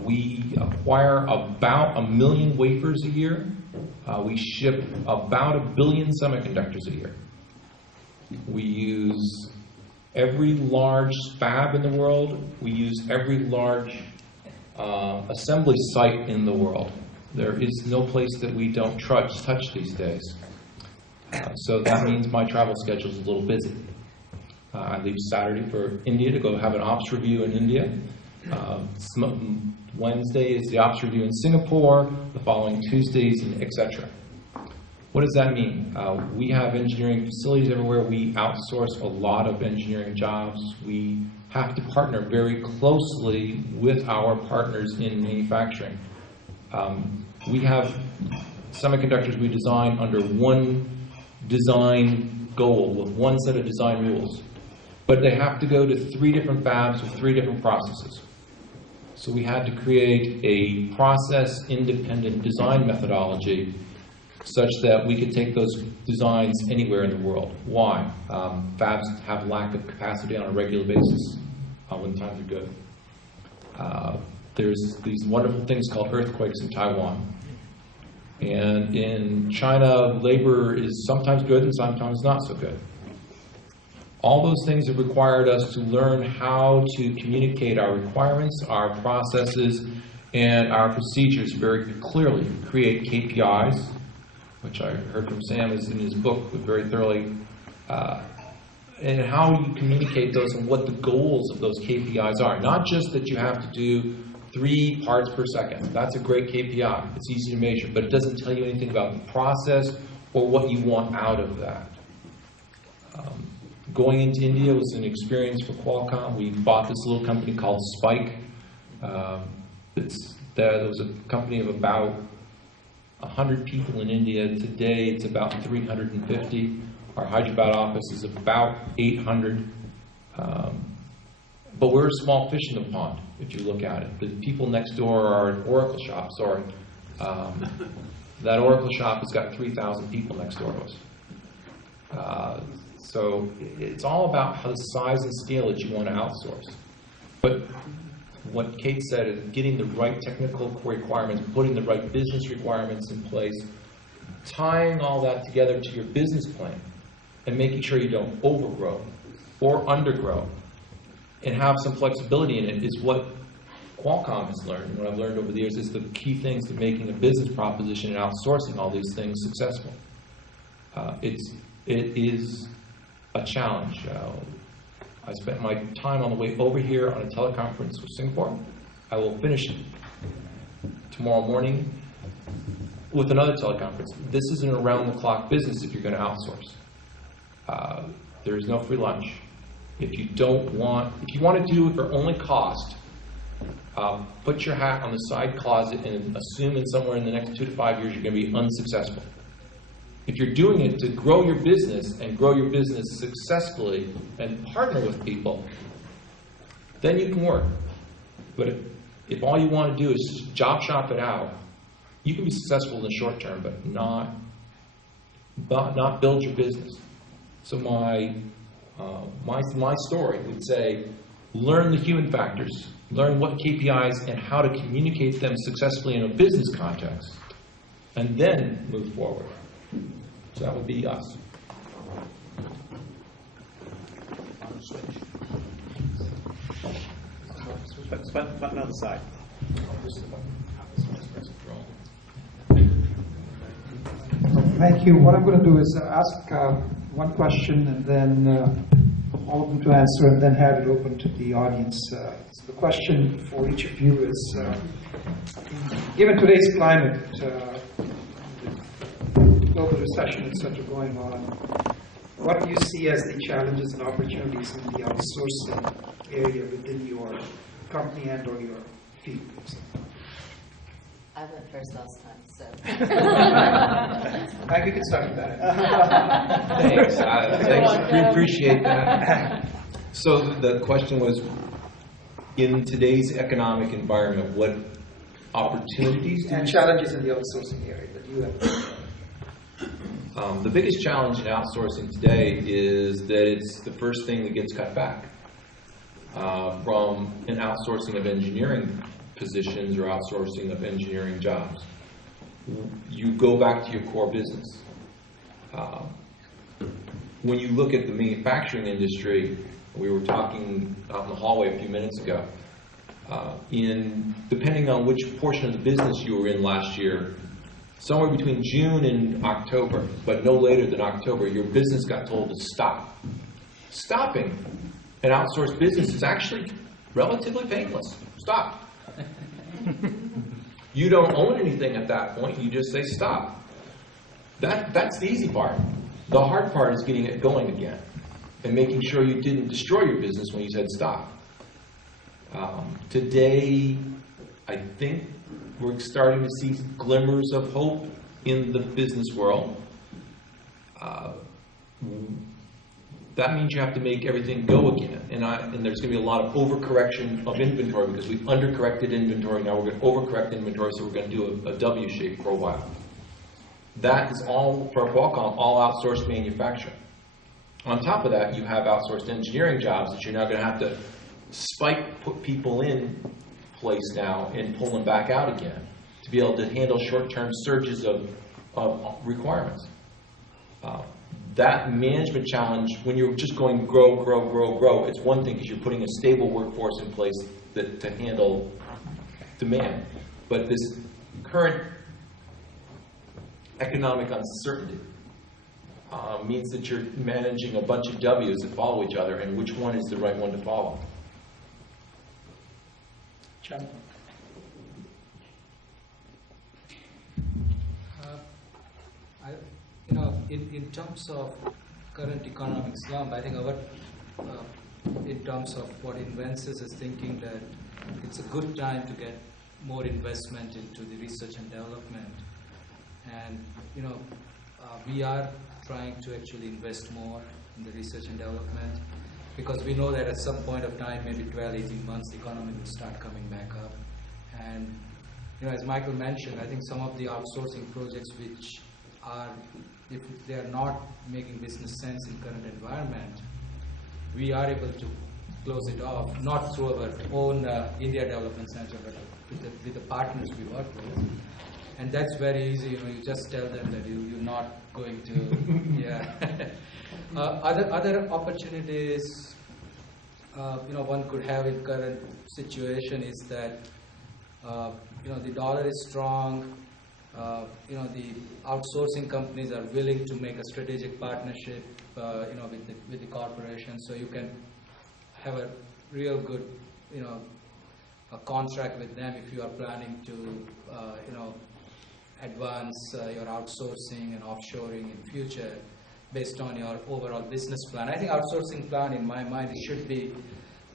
We acquire about 1 million wafers a year. We ship about 1 billion semiconductors a year. We use every large fab in the world. We use every large assembly site in the world. There is no place that we don't touch these days. So that means my travel schedule is a little busy. I leave Saturday for India to go have an ops review in India. Wednesday is the ops review in Singapore, the following Tuesdays, and etc. What does that mean? We have engineering facilities everywhere. We outsource a lot of engineering jobs. We have to partner very closely with our partners in manufacturing. We have semiconductors we design under one design goal with one set of design rules. But they have to go to 3 different fabs with 3 different processes. So we had to create a process-independent design methodology such that we could take those designs anywhere in the world. Why? Fabs have lack of capacity on a regular basis when times are good. There's these wonderful things called earthquakes in Taiwan. And in China, labor is sometimes good and sometimes not so good. All those things have required us to learn how to communicate our requirements, our processes, and our procedures very clearly. Create KPIs, which I heard from Sam is in his book very thoroughly, and how you communicate those and what the goals of those KPIs are. Not just that you have to do 3 parts per second. That's a great KPI. It's easy to measure, but it doesn't tell you anything about the process or what you want out of that. Going into India was an experience for Qualcomm. We bought this little company called Spike. There was a company of about 100 people in India. Today it's about 350. Our Hyderabad office is about 800. But we're a small fish in the pond, if you look at it. The people next door are an Oracle shop, sorry. That Oracle shop has got 3,000 people next door to us. So it's all about how the size and scale that you want to outsource. But what Kate said is getting the right technical requirements, putting the right business requirements in place, tying all that together to your business plan, and making sure you don't overgrow or undergrow, and have some flexibility in it is what Qualcomm has learned, and what I've learned over the years is the key things to making a business proposition and outsourcing all these things successful. It is a challenge. I spent my time on the way over here on a teleconference with Singapore. I will finish tomorrow morning with another teleconference. This is an around-the-clock business if you're going to outsource. There is no free lunch. If you want to do it for only cost, put your hat on the side closet and assume in somewhere in the next 2 to 5 years you're going to be unsuccessful. If you're doing it to grow your business and grow your business successfully and partner with people, then you can work. But if all you want to do is job shop it out, you can be successful in the short term, but not build your business. So my story would say, learn the human factors, learn what KPIs and how to communicate them successfully in a business context, and then move forward. So that would be us. Button on the side. Thank you. What I'm going to do is ask one question and then all of them to answer and then have it open to the audience. So the question for each of you is, given today's climate, global recession, etc. going on, what do you see as the challenges and opportunities in the outsourcing area within your company and or your field? I went first last time, so. Thank you. Can start with that. Thanks. Thanks. We appreciate that. So the question was, in today's economic environment, what opportunities and challenges in the outsourcing area that you have? The biggest challenge in outsourcing today is that it's the first thing that gets cut back from an outsourcing of engineering positions or outsourcing of engineering jobs. You go back to your core business. When you look at the manufacturing industry, we were talking out in the hallway a few minutes ago, depending on which portion of the business you were in last year, somewhere between June and October, but no later than October, your business got told to stop. Stopping an outsourced business is actually relatively painless. Stop. You don't own anything at that point, you just say stop. That's the easy part. The hard part is getting it going again and making sure you didn't destroy your business when you said stop. Today, I think we're starting to see glimmers of hope in the business world. That means you have to make everything go again. And there's going to be a lot of overcorrection of inventory because we've undercorrected inventory. Now we're going to overcorrect inventory, so we're going to do a W shape for a while. That is all, for Qualcomm, all outsourced manufacturing. On top of that, you have outsourced engineering jobs that you're now going to have to put people in place now and pull them back out again to be able to handle short-term surges of requirements. That management challenge, when you're just going grow, grow, grow, grow, it's one thing because you're putting a stable workforce in place to handle demand. But this current economic uncertainty means that you're managing a bunch of W's that follow each other, and which one is the right one to follow? Shah. In terms of current economic slump, I think in terms of what Invensys is thinking, that it's a good time to get more investment into the research and development. And we are trying to actually invest more in the research and development because we know that at some point of time, maybe 12, 18 months, the economy will start coming back up. And as Michael mentioned, I think some of the outsourcing projects which are, if they are not making business sense in current environment, we are able to close it off, not through our own India Development Center, but with the partners we work with. And that's very easy, you just tell them that you're not going to, yeah. Other opportunities, one could have in current situation is that, the dollar is strong, the outsourcing companies are willing to make a strategic partnership, with the corporation, so you can have a real good, a contract with them if you are planning to, advance your outsourcing and offshoring in future based on your overall business plan. I think outsourcing plan, in my mind, it should be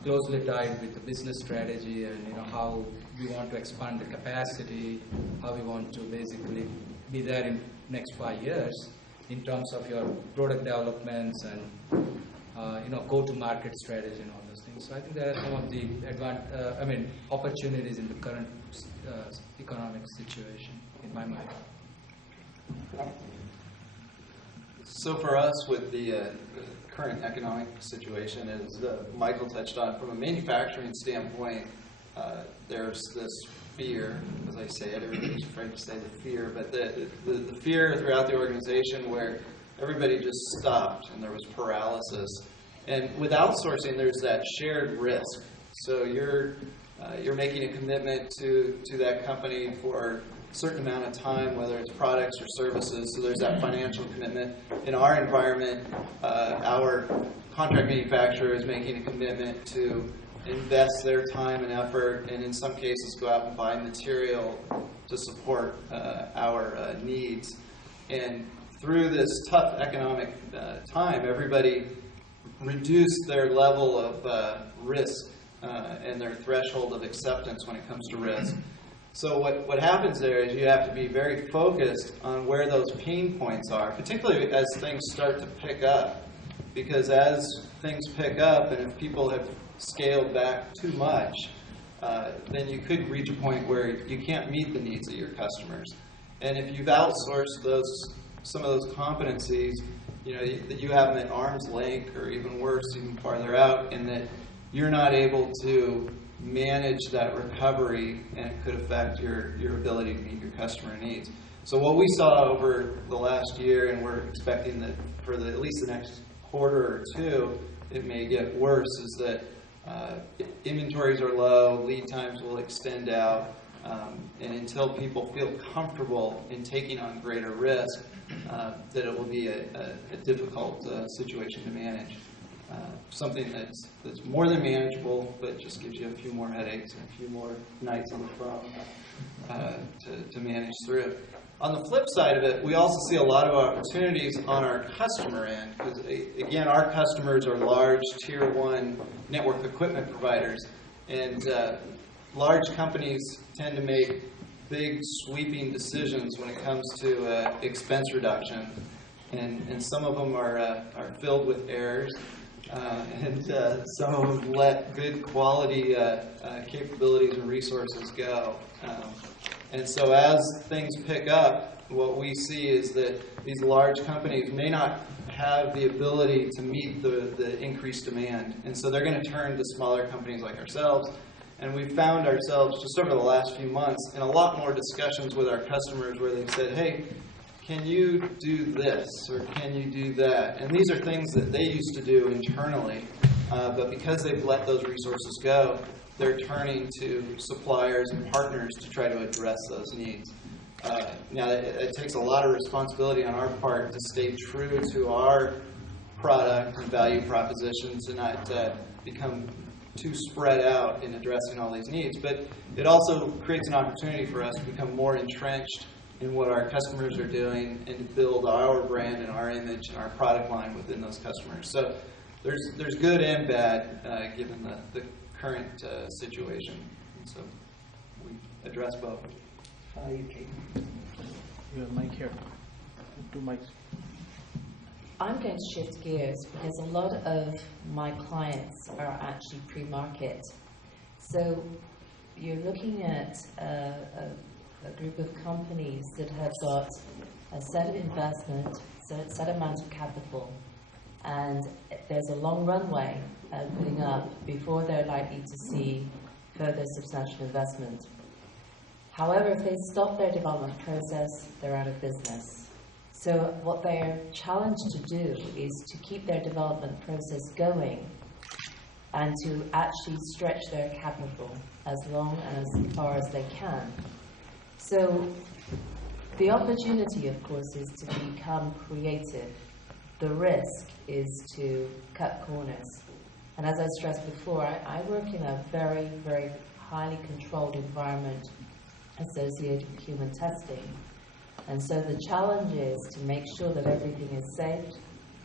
closely tied with the business strategy and how we want to expand the capacity, how we want to basically be there in next 5 years in terms of your product developments and go-to-market strategy and all those things. So I think there are some of the opportunities in the current economic situation, in my mind. So for us, with the current economic situation, as Michael touched on, from a manufacturing standpoint, there's this fear, as I say it, everybody's afraid to say the fear, but the fear throughout the organization where everybody just stopped and there was paralysis. And with outsourcing, there's that shared risk. So you're making a commitment to that company for a certain amount of time, whether it's products or services, so there's that financial commitment. In our environment, our contract manufacturer is making a commitment to invest their time and effort, and in some cases go out and buy material to support our needs. And through this tough economic time, everybody reduced their level of risk and their threshold of acceptance when it comes to risk. So what happens there is you have to be very focused on where those pain points are, particularly as things start to pick up. Because as things pick up, and if people have scaled back too much, then you could reach a point where you can't meet the needs of your customers. And if you've outsourced those some of those competencies, that you have them at arm's length, or even worse, even farther out, and that you're not able to manage that recovery, and it could affect your ability to meet your customer needs. So what we saw over the last year, and we're expecting that for at least the next quarter or two, it may get worse, is that inventories are low, lead times will extend out, and until people feel comfortable in taking on greater risk, that it will be a difficult situation to manage. Something that's more than manageable, but just gives you a few more headaches and a few more nights on the phone to manage through. On the flip side of it, we also see a lot of opportunities on our customer end, because again, our customers are large Tier 1 network equipment providers, and large companies tend to make big sweeping decisions when it comes to expense reduction, and some of them are filled with errors, and some of them let good quality capabilities and resources go. And so as things pick up, what we see is that these large companies may not have the ability to meet the increased demand, and so they're going to turn to smaller companies like ourselves. And we've found ourselves just over the last few months in a lot more discussions with our customers where they've said, hey, can you do this, or can you do that? And these are things that they used to do internally, but because they've let those resources go, they're turning to suppliers and partners to try to address those needs. Now, it takes a lot of responsibility on our part to stay true to our product and value proposition, to not become too spread out in addressing all these needs. But it also creates an opportunity for us to become more entrenched in what our customers are doing and to build our brand and our image and our product line within those customers. So there's good and bad given the current situation. And so we address both. You have a mic here. 2 mics. I'm going to shift gears because a lot of my clients are actually pre-market. So you're looking at a group of companies that have got a set of investment, set amount of capital, and there's a long runway putting up before they're likely to see further substantial investment. However, if they stop their development process, they're out of business. So what they're challenged to do is to keep their development process going and to actually stretch their capital as far as they can. So the opportunity, of course, is to become creative. The risk is to cut corners. And as I stressed before, I work in a very, very highly controlled environment associated with human testing. And so the challenge is to make sure that everything is safe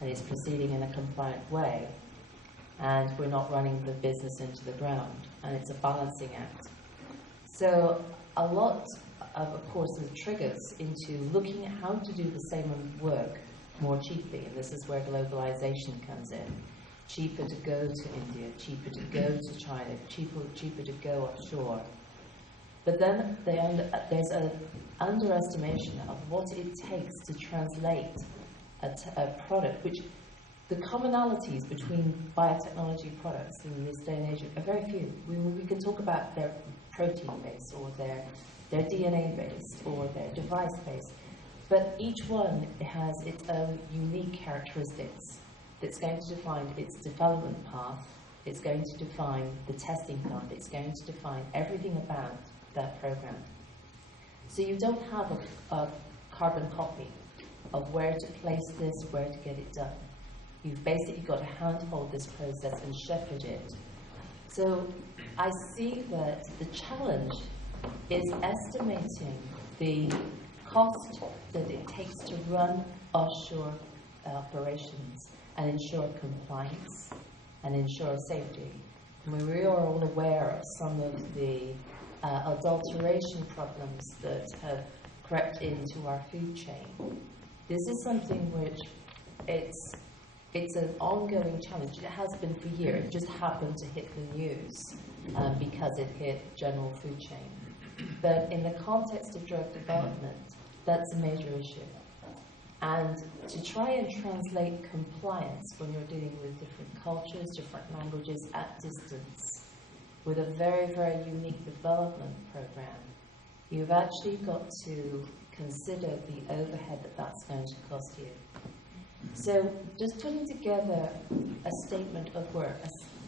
and is proceeding in a compliant way, and we're not running the business into the ground, and it's a balancing act. So a lot of course, the triggers into looking at how to do the same work more cheaply, and this is where globalization comes in. Cheaper to go to India, cheaper to go to China, cheaper to go offshore. But then there's an underestimation of what it takes to translate a product, which the commonalities between biotechnology products in this day and age are very few. We can talk about their protein-based or their DNA-based or their device-based, but each one has its own unique characteristics that's going to define its development path, it's going to define the testing path, it's going to define everything about that program. So you don't have a carbon copy of where to place this, where to get it done. You've basically got to handhold this process and shepherd it. So I see that the challenge is estimating the cost that it takes to run offshore operations and ensure compliance and ensure safety. And we are all aware of some of the adulteration problems that have crept into our food chain. This is something which it's an ongoing challenge. It has been for years. It just happened to hit the news because it hit general food chain. But in the context of drug development, that's a major issue. and to try and translate compliance when you're dealing with different cultures, different languages at distance, with a very, very unique development program, you've actually got to consider the overhead that that's going to cost you. So just putting together a statement of work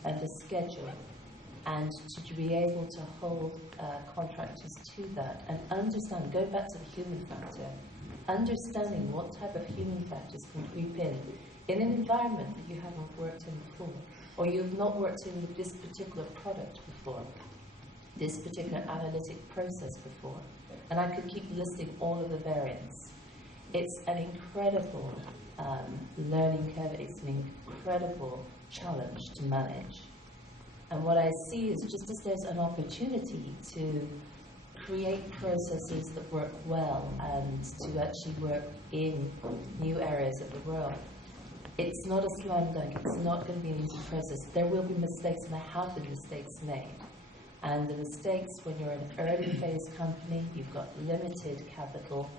and a schedule, and to be able to hold contractors to that, and understand, go back to the human factor, understanding what type of human factors can creep in an environment that you haven't worked in before, or you've not worked in with this particular product before, this particular analytic process before. And I could keep listing all of the variants. It's an incredible learning curve. It's an incredible challenge to manage. And what I see is just as there's an opportunity to create processes that work well and to actually work in new areas of the world, it's not a slam dunk. It's not going to be an easy process. There will be mistakes, and there have been mistakes made. And the mistakes, when you're an early phase company, you've got limited capital,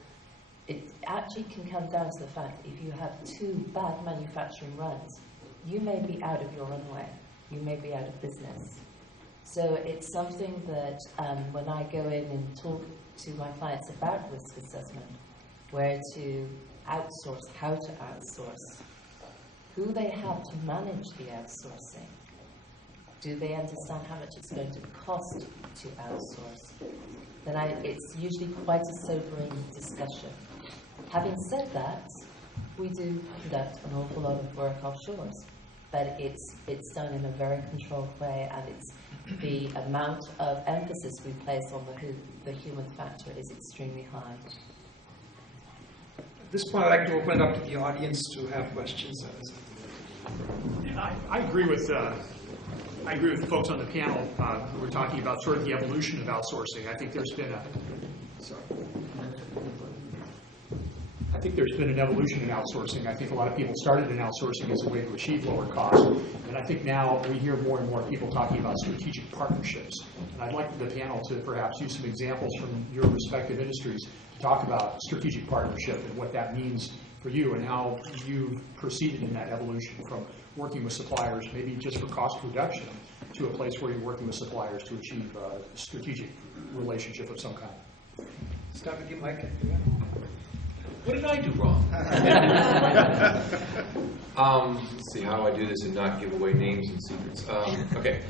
it actually can come down to the fact that if you have 2 bad manufacturing runs, you may be out of your runway. You may be out of business. So it's something that when I go in and talk to my clients about risk assessment, where to outsource, how to outsource, who they have to manage the outsourcing, do they understand how much it's going to cost to outsource, then it's usually quite a sobering discussion. Having said that, we do conduct an awful lot of work offshores, but it's done in a very controlled way, and it's the amount of emphasis we place on the human factor is extremely high. At this point, I'd like to open it up to the audience to have questions. I agree with the folks on the panel who were talking about sort of the evolution of outsourcing. I think there's been an evolution in outsourcing. I think a lot of people started in outsourcing as a way to achieve lower costs. And I think now we hear more and more people talking about strategic partnerships. And I'd like the panel to perhaps use some examples from your respective industries to talk about strategic partnership and what that means for you and how you've proceeded in that evolution from working with suppliers, maybe just for cost reduction, to a place where you're working with suppliers to achieve a strategic relationship of some kind. Start with you, Mike. What did I do wrong? Let's see how I do this and not give away names and secrets. Okay.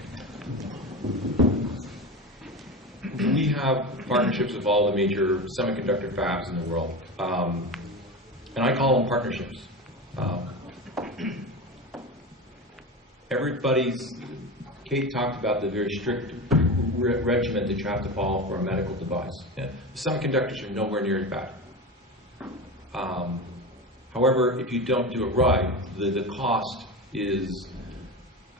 We have partnerships with all the major semiconductor fabs in the world. And I call them partnerships. Kate talked about the very strict regimen that you have to follow for a medical device. Yeah. The semiconductors are nowhere near as bad. However, if you don't do it right, the cost is,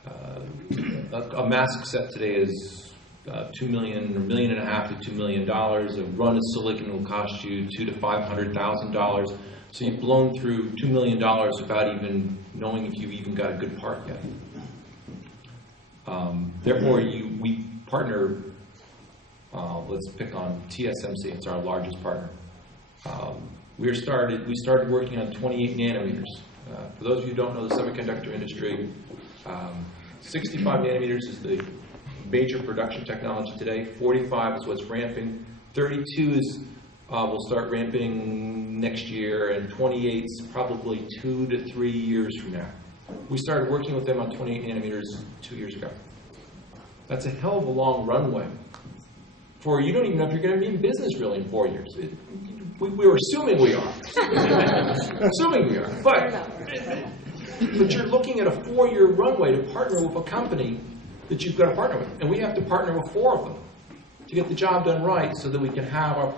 a mask set today is $2 million or $1.5 million to $2 million. A run of silicon will cost you $200,000 to $500,000. So you've blown through $2 million without even knowing if you've even got a good part yet. Therefore, we partner, let's pick on TSMC, it's our largest partner. We started working on 28 nanometers. For those of you who don't know the semiconductor industry, 65 nanometers is the major production technology today. 45 is what's ramping. 32 will start ramping next year, and 28 is probably 2 to 3 years from now. We started working with them on 28 nanometers 2 years ago. That's a hell of a long runway. You don't even know if you're going to be in business really in 4 years. We were assuming we are. Assuming we are. But you're looking at a 4-year runway to partner with a company that you've got to partner with. And we have to partner with 4 of them to get the job done right so that we can have our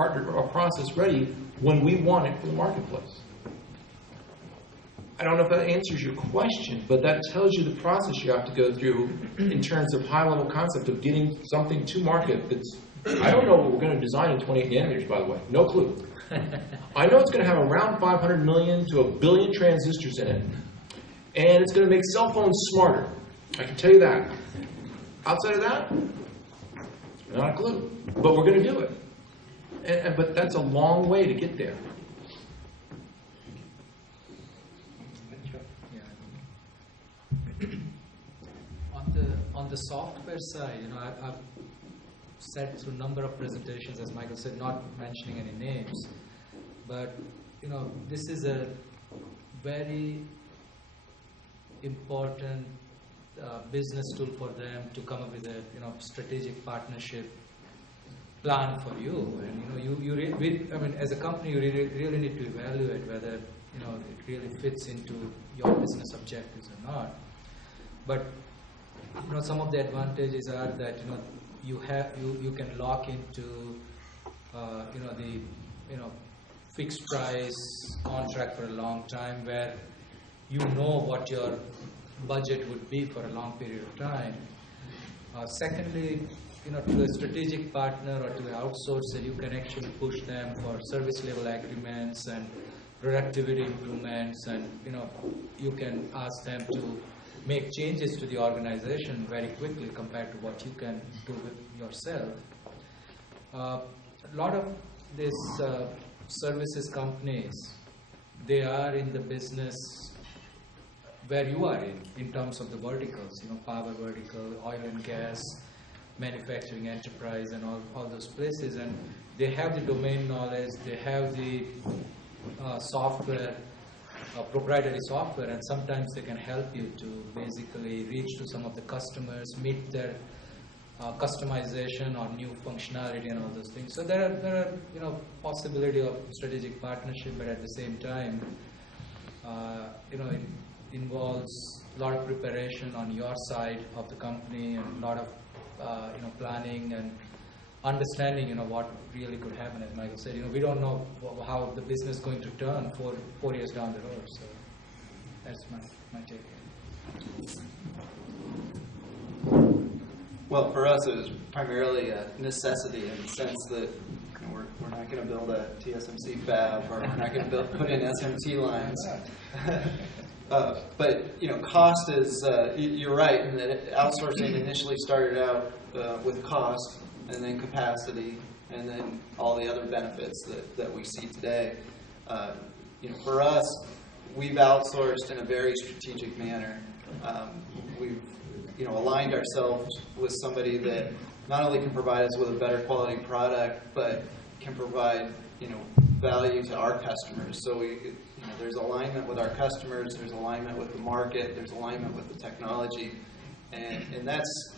process ready when we want it for the marketplace. I don't know if that answers your question, but that tells you the process you have to go through in terms of high-level concept of getting something to market that's, I don't know what we're going to design in 28 nanometers, by the way. No clue. I know it's going to have around 500 million to 1 billion transistors in it, and it's going to make cell phones smarter. I can tell you that. Outside of that, not a clue. But we're going to do it. But that's a long way to get there. on the software side, I've sat through a number of presentations, as Michael said, not mentioning any names, but this is a very important business tool for them to come up with a strategic partnership plan for you. And as a company, you really need to evaluate whether it really fits into your business objectives or not. But some of the advantages are that you can lock into the fixed price contract for a long time, where you know what your budget would be for a long period of time. Secondly, to a strategic partner or to an outsourcer, you can actually push them for service level agreements and productivity improvements, and you can ask them to make changes to the organization very quickly compared to what you can do with yourself. A lot of these services companies, they are in the business where you are in terms of the verticals, power vertical, oil and gas, manufacturing enterprise, and all those places, and they have the domain knowledge, they have the software, proprietary software, and sometimes they can help you to basically reach to some of the customers, meet their customization or new functionality and all those things. So there are possibility of strategic partnership, but at the same time, it involves a lot of preparation on your side of the company and a lot of planning and understanding what really could happen. As Michael said, we don't know how the business is going to turn 4 years down the road. So that's my take. Well, for us, it was primarily a necessity in the sense that we're not going to build a TSMC fab, or we're not going to put in SMT lines. But cost is, you're right, in that outsourcing initially started out with cost, and then capacity, and then all the other benefits that we see today. For us, we've outsourced in a very strategic manner. We've aligned ourselves with somebody that not only can provide us with a better quality product, but can provide value to our customers. So there's alignment with our customers, there's alignment with the market, there's alignment with the technology, and that's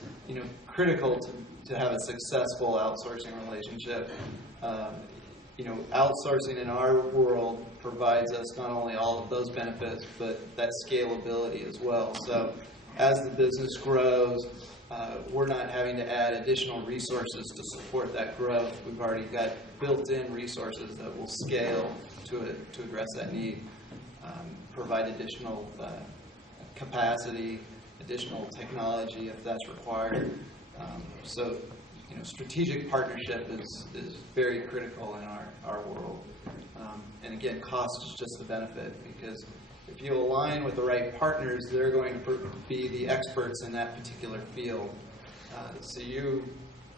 critical to have a successful outsourcing relationship. Outsourcing in our world provides us not only all of those benefits, but that scalability as well. So as the business grows, we're not having to add additional resources to support that growth. We've already got built-in resources that will scale to address that need, provide additional capacity, additional technology if that's required. So strategic partnership is very critical in our world. And again, cost is just the benefit, because if you align with the right partners, they're going to be the experts in that particular field. So you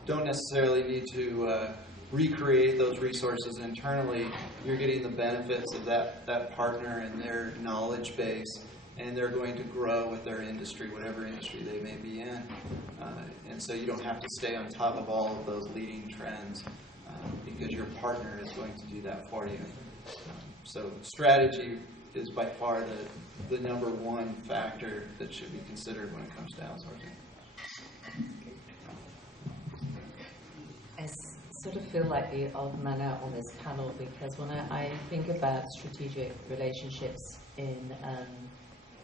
don't necessarily need to recreate those resources internally. You're getting the benefits of that partner and their knowledge base, and they're going to grow with their industry, whatever industry they may be in. And so you don't have to stay on top of all of those leading trends, because your partner is going to do that for you. So strategy is by far the number one factor that should be considered when it comes to outsourcing. I sort of feel like the odd man out on this panel, because when I think about strategic relationships in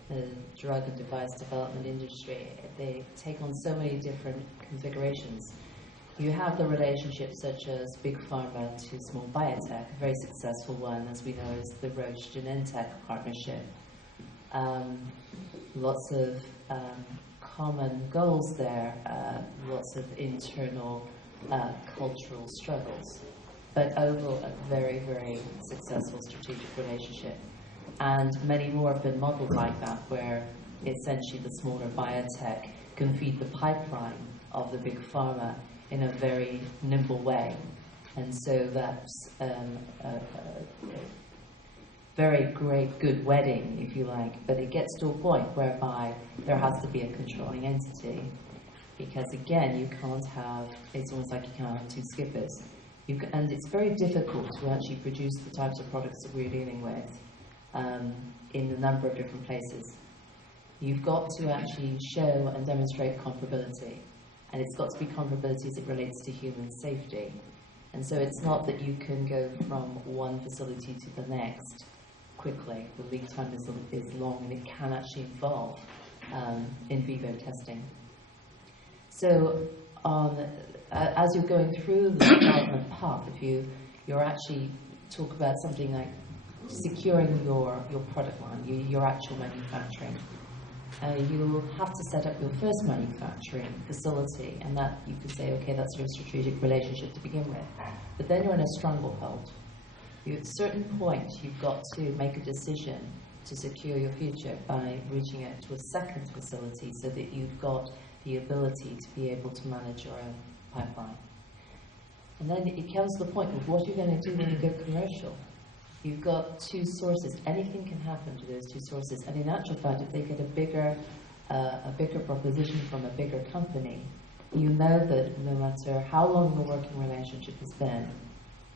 the drug and device development industry, they take on so many different configurations. You have the relationships such as big pharma to small biotech. A very successful one, as we know, is the Roche-Genentech partnership. Lots of common goals there, lots of internal cultural struggles, but overall a very, very successful strategic relationship. And many more have been modeled like that, where essentially the smaller biotech can feed the pipeline of the big pharma in a very nimble way. And so that's a very great, good wedding, if you like, but it gets to a point whereby there has to be a controlling entity. because again, you can't have, it's almost like you can't have two skippers. And it's very difficult to actually produce the types of products that we're dealing with in a number of different places. You've got to actually show and demonstrate comparability, and it's got to be comparability as it relates to human safety. And so it's not that you can go from one facility to the next quickly. The lead time is long, and it can actually involve in vivo testing. So as you're going through the development path, if you're actually talk about something like securing your product line, your actual manufacturing, you'll have to set up your first manufacturing facility, and that you could say, okay, that's your strategic relationship to begin with. But then you're in a stranglehold. At a certain point, you've got to make a decision to secure your future by reaching out to a second facility so that you've got the ability to be able to manage your own pipeline. And then it comes to the point of what you're going to do when you go commercial. You've got two sources. Anything can happen to those two sources. And in actual fact, if they get a bigger proposition from a bigger company, you know that no matter how long your working relationship has been,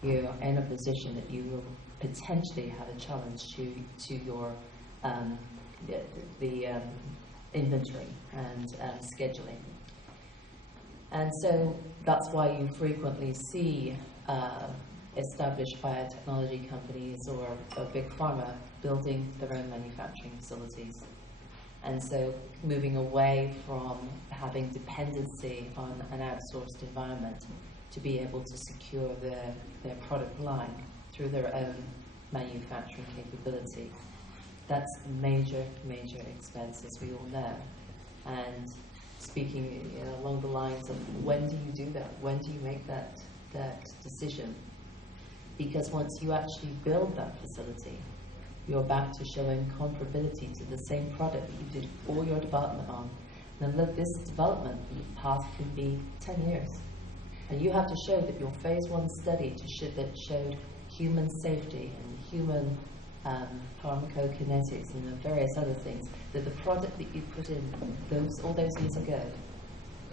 you're in a position that you will potentially have a challenge to your inventory and scheduling. And so that's why you frequently see established biotechnology companies or big pharma building their own manufacturing facilities. And so moving away from having dependency on an outsourced environment to be able to secure their product line through their own manufacturing capability. That's major, major expense, as we all know. And speaking along the lines of when do you do that? When do you make that decision? Because once you actually build that facility, you're back to showing comparability to the same product that you did all your development on. And look, this development path can be 10 years. And you have to show that your phase 1 study that showed human safety and human pharmacokinetics and the various other things, that the product that you put in all those years ago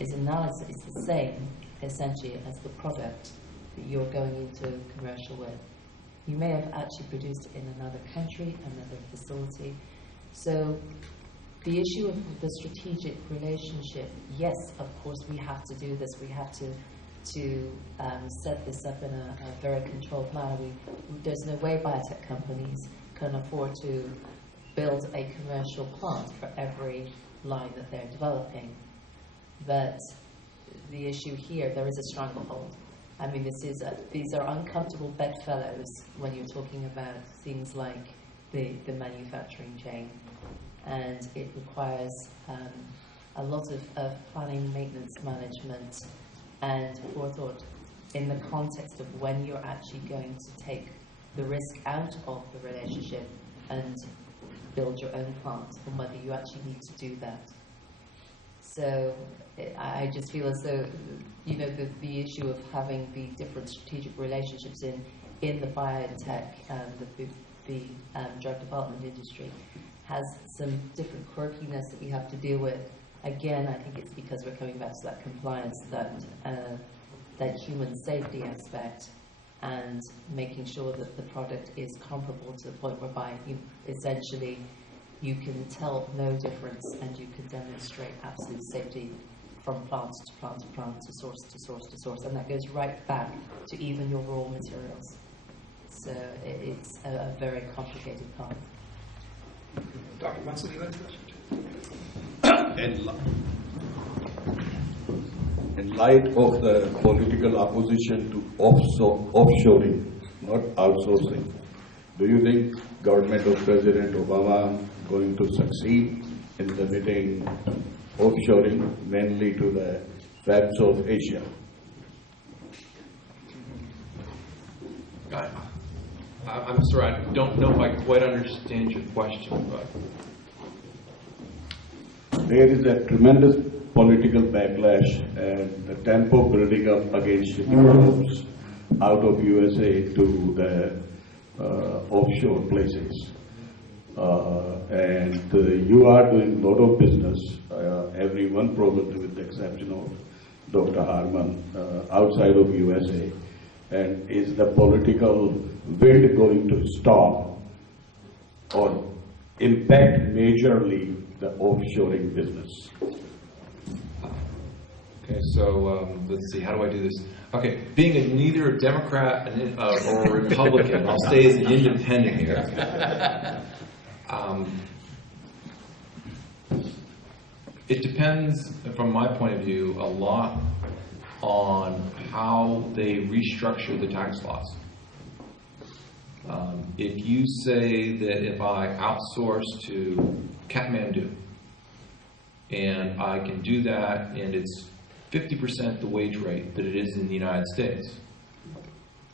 is the same, essentially, as the product that you're going into commercial with. You may have actually produced it in another country, another facility. So the issue of the strategic relationship, yes, of course, we have to do this. We have to set this up in a very controlled manner. There's no way biotech companies can afford to build a commercial plant for every line that they're developing. But the issue here, there is a stranglehold. I mean, these are uncomfortable bedfellows when you're talking about things like the manufacturing chain. And it requires a lot of planning, maintenance, management, and forethought in the context of when you're actually going to take the risk out of the relationship and build your own plant, and whether you actually need to do that. So I just feel as though, the issue of having the different strategic relationships in the biotech and the drug development industry has some different quirkiness that we have to deal with. Again, I think it's because we're coming back to that compliance, that human safety aspect, and making sure that the product is comparable to the point whereby essentially you can tell no difference and you can demonstrate absolute safety from plant to plant to plant, to source to source to source, and that goes right back to even your raw materials. So it's a very complicated path. Dr. Bansal, you want to In light of the political opposition to offshoring, not outsourcing, do you think government of President Obama going to succeed in limiting offshoring mainly to the fabs of Asia? I'm sorry, I don't know if I quite understand your question, but there is a tremendous political backlash and the tempo building up against jobs out of USA to the offshore places. and you are doing a lot of business, everyone probably with the exception of Dr. Harman, outside of USA. And is the political wind going to stop or impact majorly the offshoring business? Okay, so let's see, how do I do this? Okay, being neither a Democrat or a Republican, I'll stay as an independent here. It depends, from my point of view, a lot on how they restructure the tax laws. If you say that if I outsource to Kathmandu, and I can do that, and it's 50% the wage rate that it is in the United States,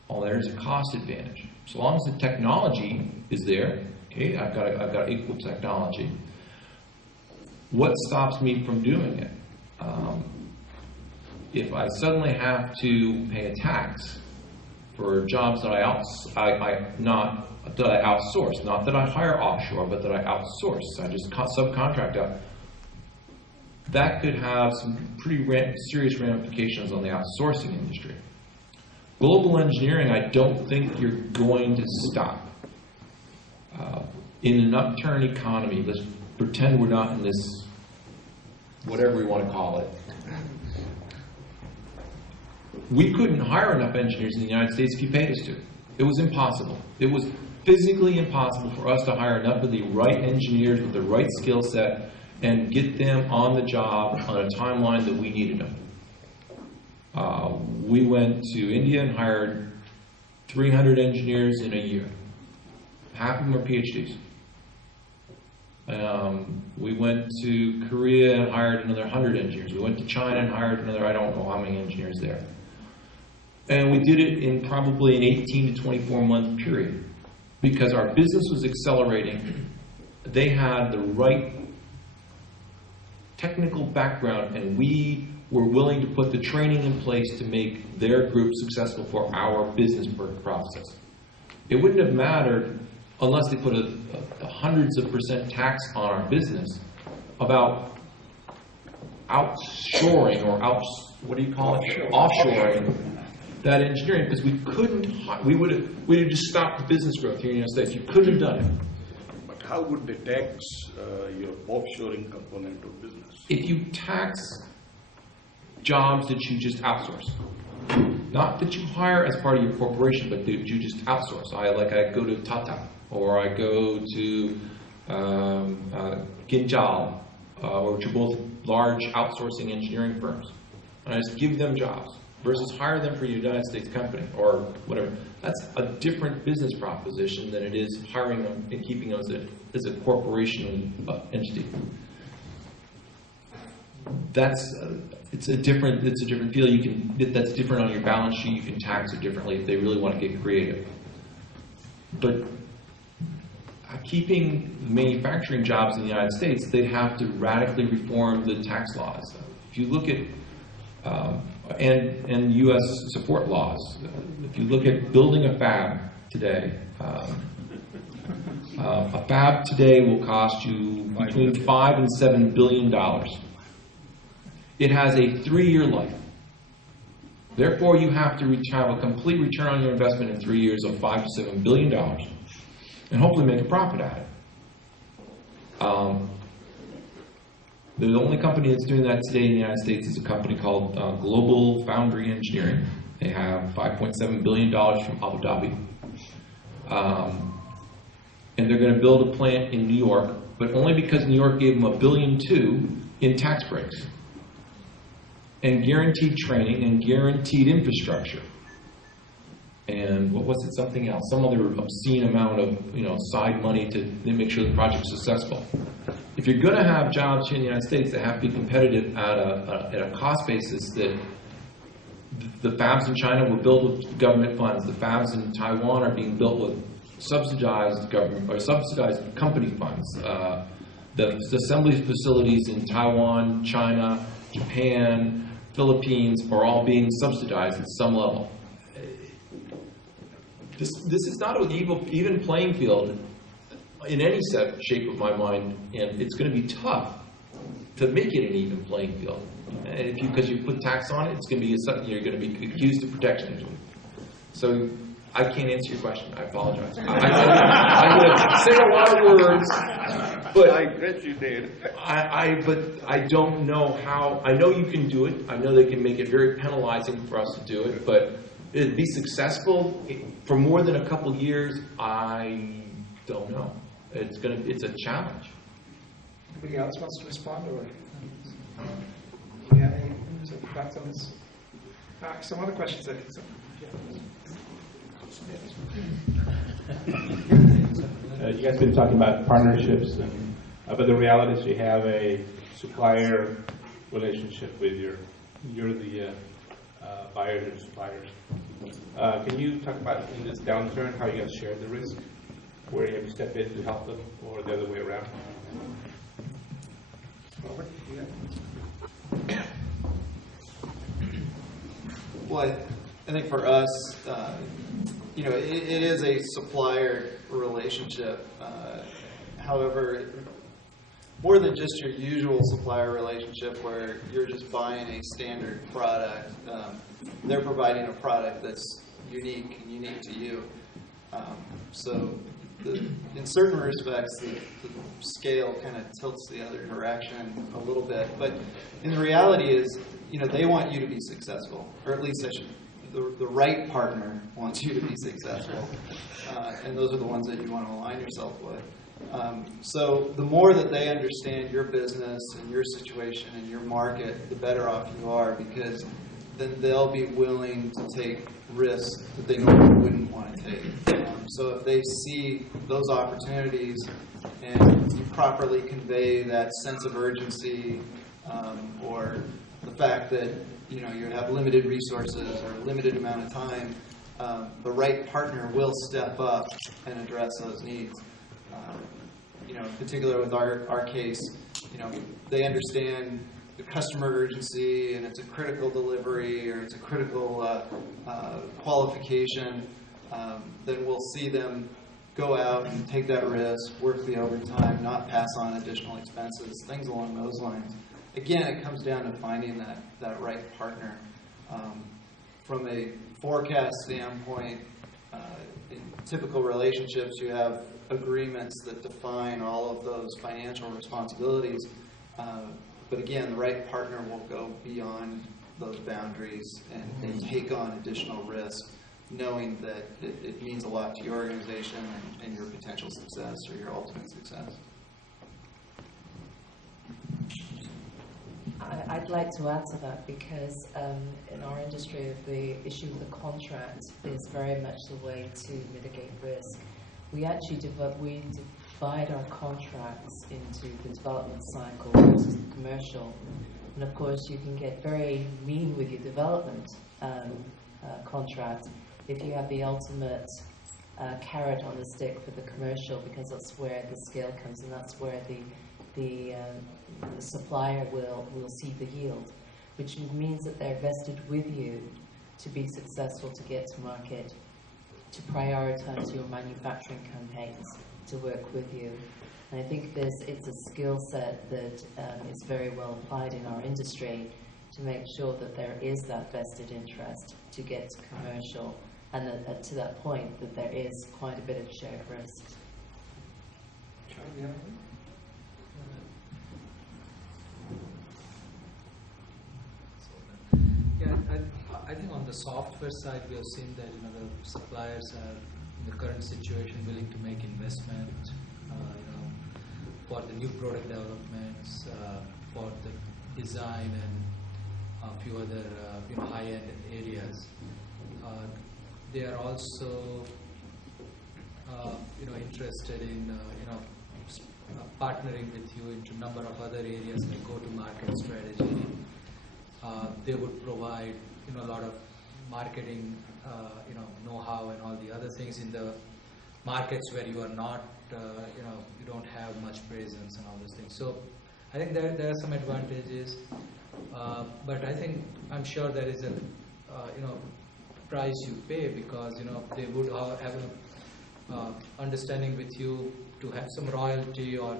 well, there's a cost advantage. So long as the technology is there, okay, I've got equal technology. What stops me from doing it? If I suddenly have to pay a tax for jobs that I outsource, not that I hire offshore, but that I outsource, I just subcontract out, that could have some pretty serious ramifications on the outsourcing industry. Global engineering, I don't think you're going to stop. In an upturn economy, let's pretend we're not in this, whatever we want to call it. We couldn't hire enough engineers in the United States if you paid us to. It was impossible. It was physically impossible for us to hire enough of the right engineers with the right skill set and get them on the job on a timeline that we needed them. We went to India and hired 300 engineers in a year. Half of them are PhDs. We went to Korea and hired another 100 engineers. We went to China and hired another, I don't know how many engineers there. And we did it in probably an 18 to 24 month period because our business was accelerating. They had the right technical background, and we were willing to put the training in place to make their group successful for our business process. It wouldn't have mattered unless they put a hundreds of % tax on our business about outshoring or offshoring that engineering, because we couldn't. We would have just stopped the business growth here in the United States. You couldn't have done it. But how would they tax your offshoring component of business? If you tax jobs that you just outsource, not that you hire as part of your corporation, but that you just outsource. I go to Tata, or I go to Ginjal, which are both large outsourcing engineering firms, and I just give them jobs versus hire them for a United States company or whatever. That's a different business proposition than it is hiring them and keeping them as a corporation entity. It's a different feel. That's different on your balance sheet. You can tax it differently if they really want to get creative. But keeping manufacturing jobs in the United States, they'd have to radically reform the tax laws. If you look at and U.S. support laws, if you look at building a fab today, a fab today will cost you between $5 and $7 billion. It has a 3-year life. Therefore, you have to have a complete return on your investment in 3 years of $5 to $7 billion, and hopefully make a profit at it. The only company that's doing that today in the United States is a company called Global Foundry Engineering. They have $5.7 billion from Abu Dhabi. And they're going to build a plant in New York, but only because New York gave them $1.2 billion in tax breaks and guaranteed training and guaranteed infrastructure. And what was it? Something else, some other obscene amount of side money to make sure the project's successful. If you're going to have jobs here in the United States that have to be competitive at a cost basis, that the fabs in China were built with government funds, the fabs in Taiwan are being built with subsidized government or subsidized company funds. The assembly facilities in Taiwan, China, Japan, Philippines are all being subsidized at some level. This is not an even playing field in any shape of my mind, and it's going to be tough to make it an even playing field. And because you put tax on it, it's going to be you're going to be accused of protectionism. So I can't answer your question. I apologize. I'm going to say a lot of words, but I bet you did. But I don't know how. I know you can do it. I know they can make it very penalizing for us to do it, but it'd be successful for more than a couple years. I don't know. It's a challenge. Anybody else wants to respond, or yeah, any thoughts on this? Some other questions. You guys have been talking about partnerships, but the reality is you have a supplier relationship with you're the buyers and suppliers. Can you talk about in this downturn how you guys share the risk, where you have to step in to help them, or the other way around? Robert, Well, I think for us, it is a supplier relationship. However, more than just your usual supplier relationship where you're just buying a standard product, they're providing a product that's unique to you. So in certain respects, the scale kind of tilts the other direction a little bit. But in the reality is, they want you to be successful, or at least the right partner wants you to be successful. And those are the ones that you want to align yourself with. So the more that they understand your business and your situation and your market, the better off you are, because then they'll be willing to take risks that they normally wouldn't want to take. So if they see those opportunities and you properly convey that sense of urgency, or the fact that you have limited resources or a limited amount of time, the right partner will step up and address those needs. In particular with our case, they understand the customer urgency and it's a critical delivery or it's a critical qualification. Then we'll see them go out and take that risk, work the overtime, not pass on additional expenses, things along those lines. Again, it comes down to finding that right partner. From a forecast standpoint, in typical relationships, you have agreements that define all of those financial responsibilities. But again, the right partner will go beyond those boundaries and take on additional risk, knowing that it means a lot to your organization and your potential success or your ultimate success. I'd like to add to that because in our industry, the issue of the contract is very much the way to mitigate risk. We actually divide our contracts into the development cycle versus the commercial. And of course, you can get very mean with your development contract if you have the ultimate carrot on the stick for the commercial, because that's where the scale comes and that's where the supplier will see the yield, which means that they're vested with you to be successful, to get to market, to prioritize your manufacturing campaigns, to work with you. And I think it's a skill set that is very well applied in our industry to make sure that there is that vested interest to get to commercial, and that, to that point that there is quite a bit of shared risk. Yeah, I think on the software side, we have seen that the suppliers are in the current situation willing to make investment, for the new product developments, for the design and a few other high-end areas. They are also interested in partnering with you into a number of other areas like go-to-market strategy. They would provide a lot of marketing know-how and all the other things in the markets where you are not you don't have much presence and all those things. So I think there are some advantages, but I'm sure there is a price you pay, because they would have understanding with you to have some royalty or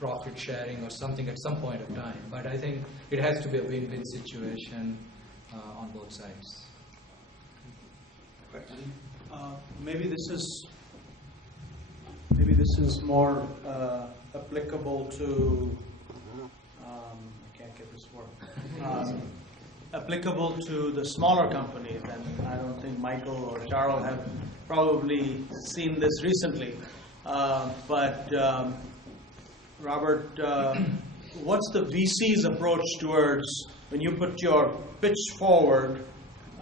profit sharing or something at some point of time. But I think it has to be a win-win situation on both sides. Maybe this is more applicable to I can't get this word. Applicable to the smaller companies, and I don't think Michael or Charul have probably seen this recently. But Robert, what's the VC's approach towards when you put your pitch forward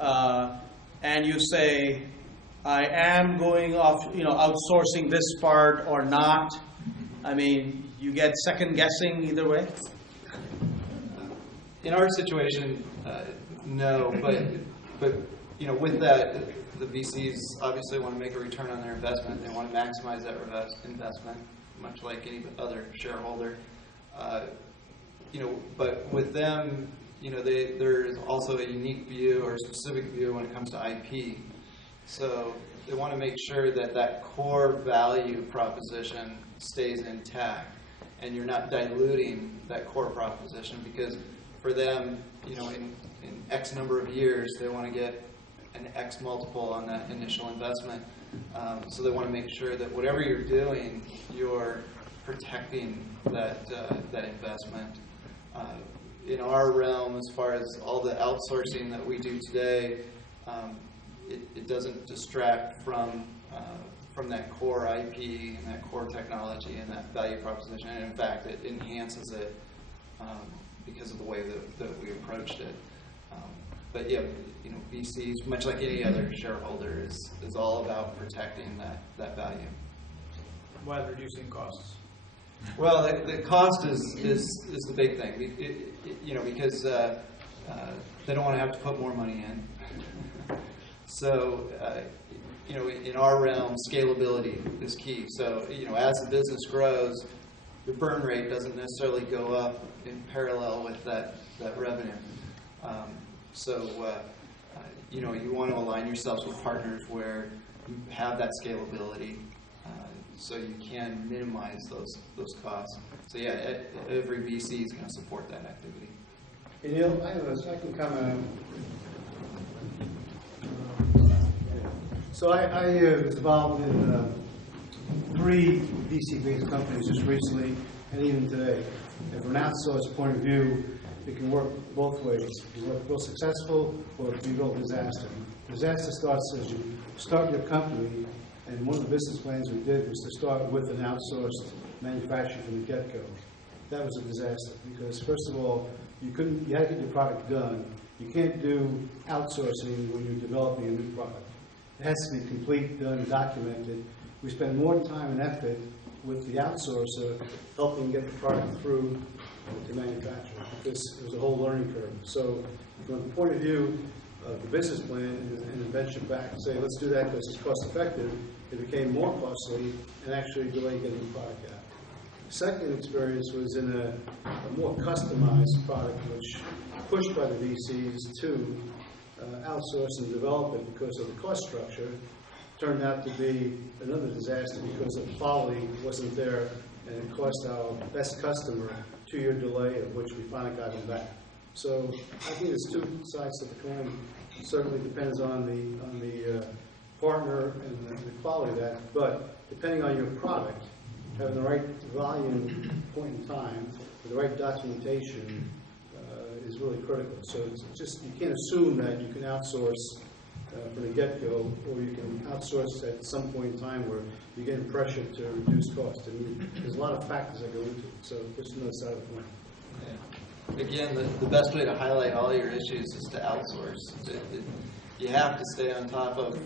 and you say, I am going off, outsourcing this part or not? I mean, you get second guessing either way? In our situation, no, but with that, the VCs obviously want to make a return on their investment. They want to maximize that investment, much like any other shareholder. But with them, there's also a unique view or a specific view when it comes to IP. So they want to make sure that that core value proposition stays intact, and you're not diluting that core proposition, because for them, in X number of years, they want to get an X multiple on that initial investment. So they want to make sure that whatever you're doing, you're protecting that investment. In our realm, as far as all the outsourcing that we do today, it doesn't distract from that core IP and that core technology and that value proposition. And in fact, it enhances it because of the way that we approached it. But yeah, VCs, much like any other shareholder, is all about protecting that value While reducing costs. Well, the cost is the big thing, because they don't want to have to put more money in. So, in our realm, scalability is key. So, as the business grows, the burn rate doesn't necessarily go up in parallel with that revenue. You want to align yourselves with partners where you have that scalability, so you can minimize those costs. So yeah, every VC is going to support that activity. Neil, I have a second comment. So I was involved in 3 VC-based companies just recently, and even today. And from an outsourced point of view, it can work both ways. It can work real successful, or it can be real disaster. Disaster starts as you start your company, and one of the business plans we did was to start with an outsourced manufacturer from the get-go. That was a disaster, because first of all, you had to get your product done. You can't do outsourcing when you're developing a new product. It has to be complete, done, documented. We spend more time and effort with the outsourcer helping get the product through to manufacture, because it was a whole learning curve. So from the point of view of the business plan and venture back and say, let's do that because it's cost effective, it became more costly and actually delayed getting the product out. The second experience was in a more customized product, which pushed by the VCs to outsource and develop it because of the cost structure. Turned out to be another disaster because the quality wasn't there, and it cost our best customer a 2-year delay, of which we finally got him back. So I think there's 2 sides to the coin. It certainly depends on the partner and the quality of that, but depending on your product, having the right volume point in time, with the right documentation is really critical. So it's just, you can't assume that you can outsource from the get-go, or you can outsource at some point in time where you're getting pressure to reduce costs. I mean, there's a lot of factors that go into it, so just another side of the coin. Yeah. Again, the best way to highlight all your issues is to outsource. You have to stay on top of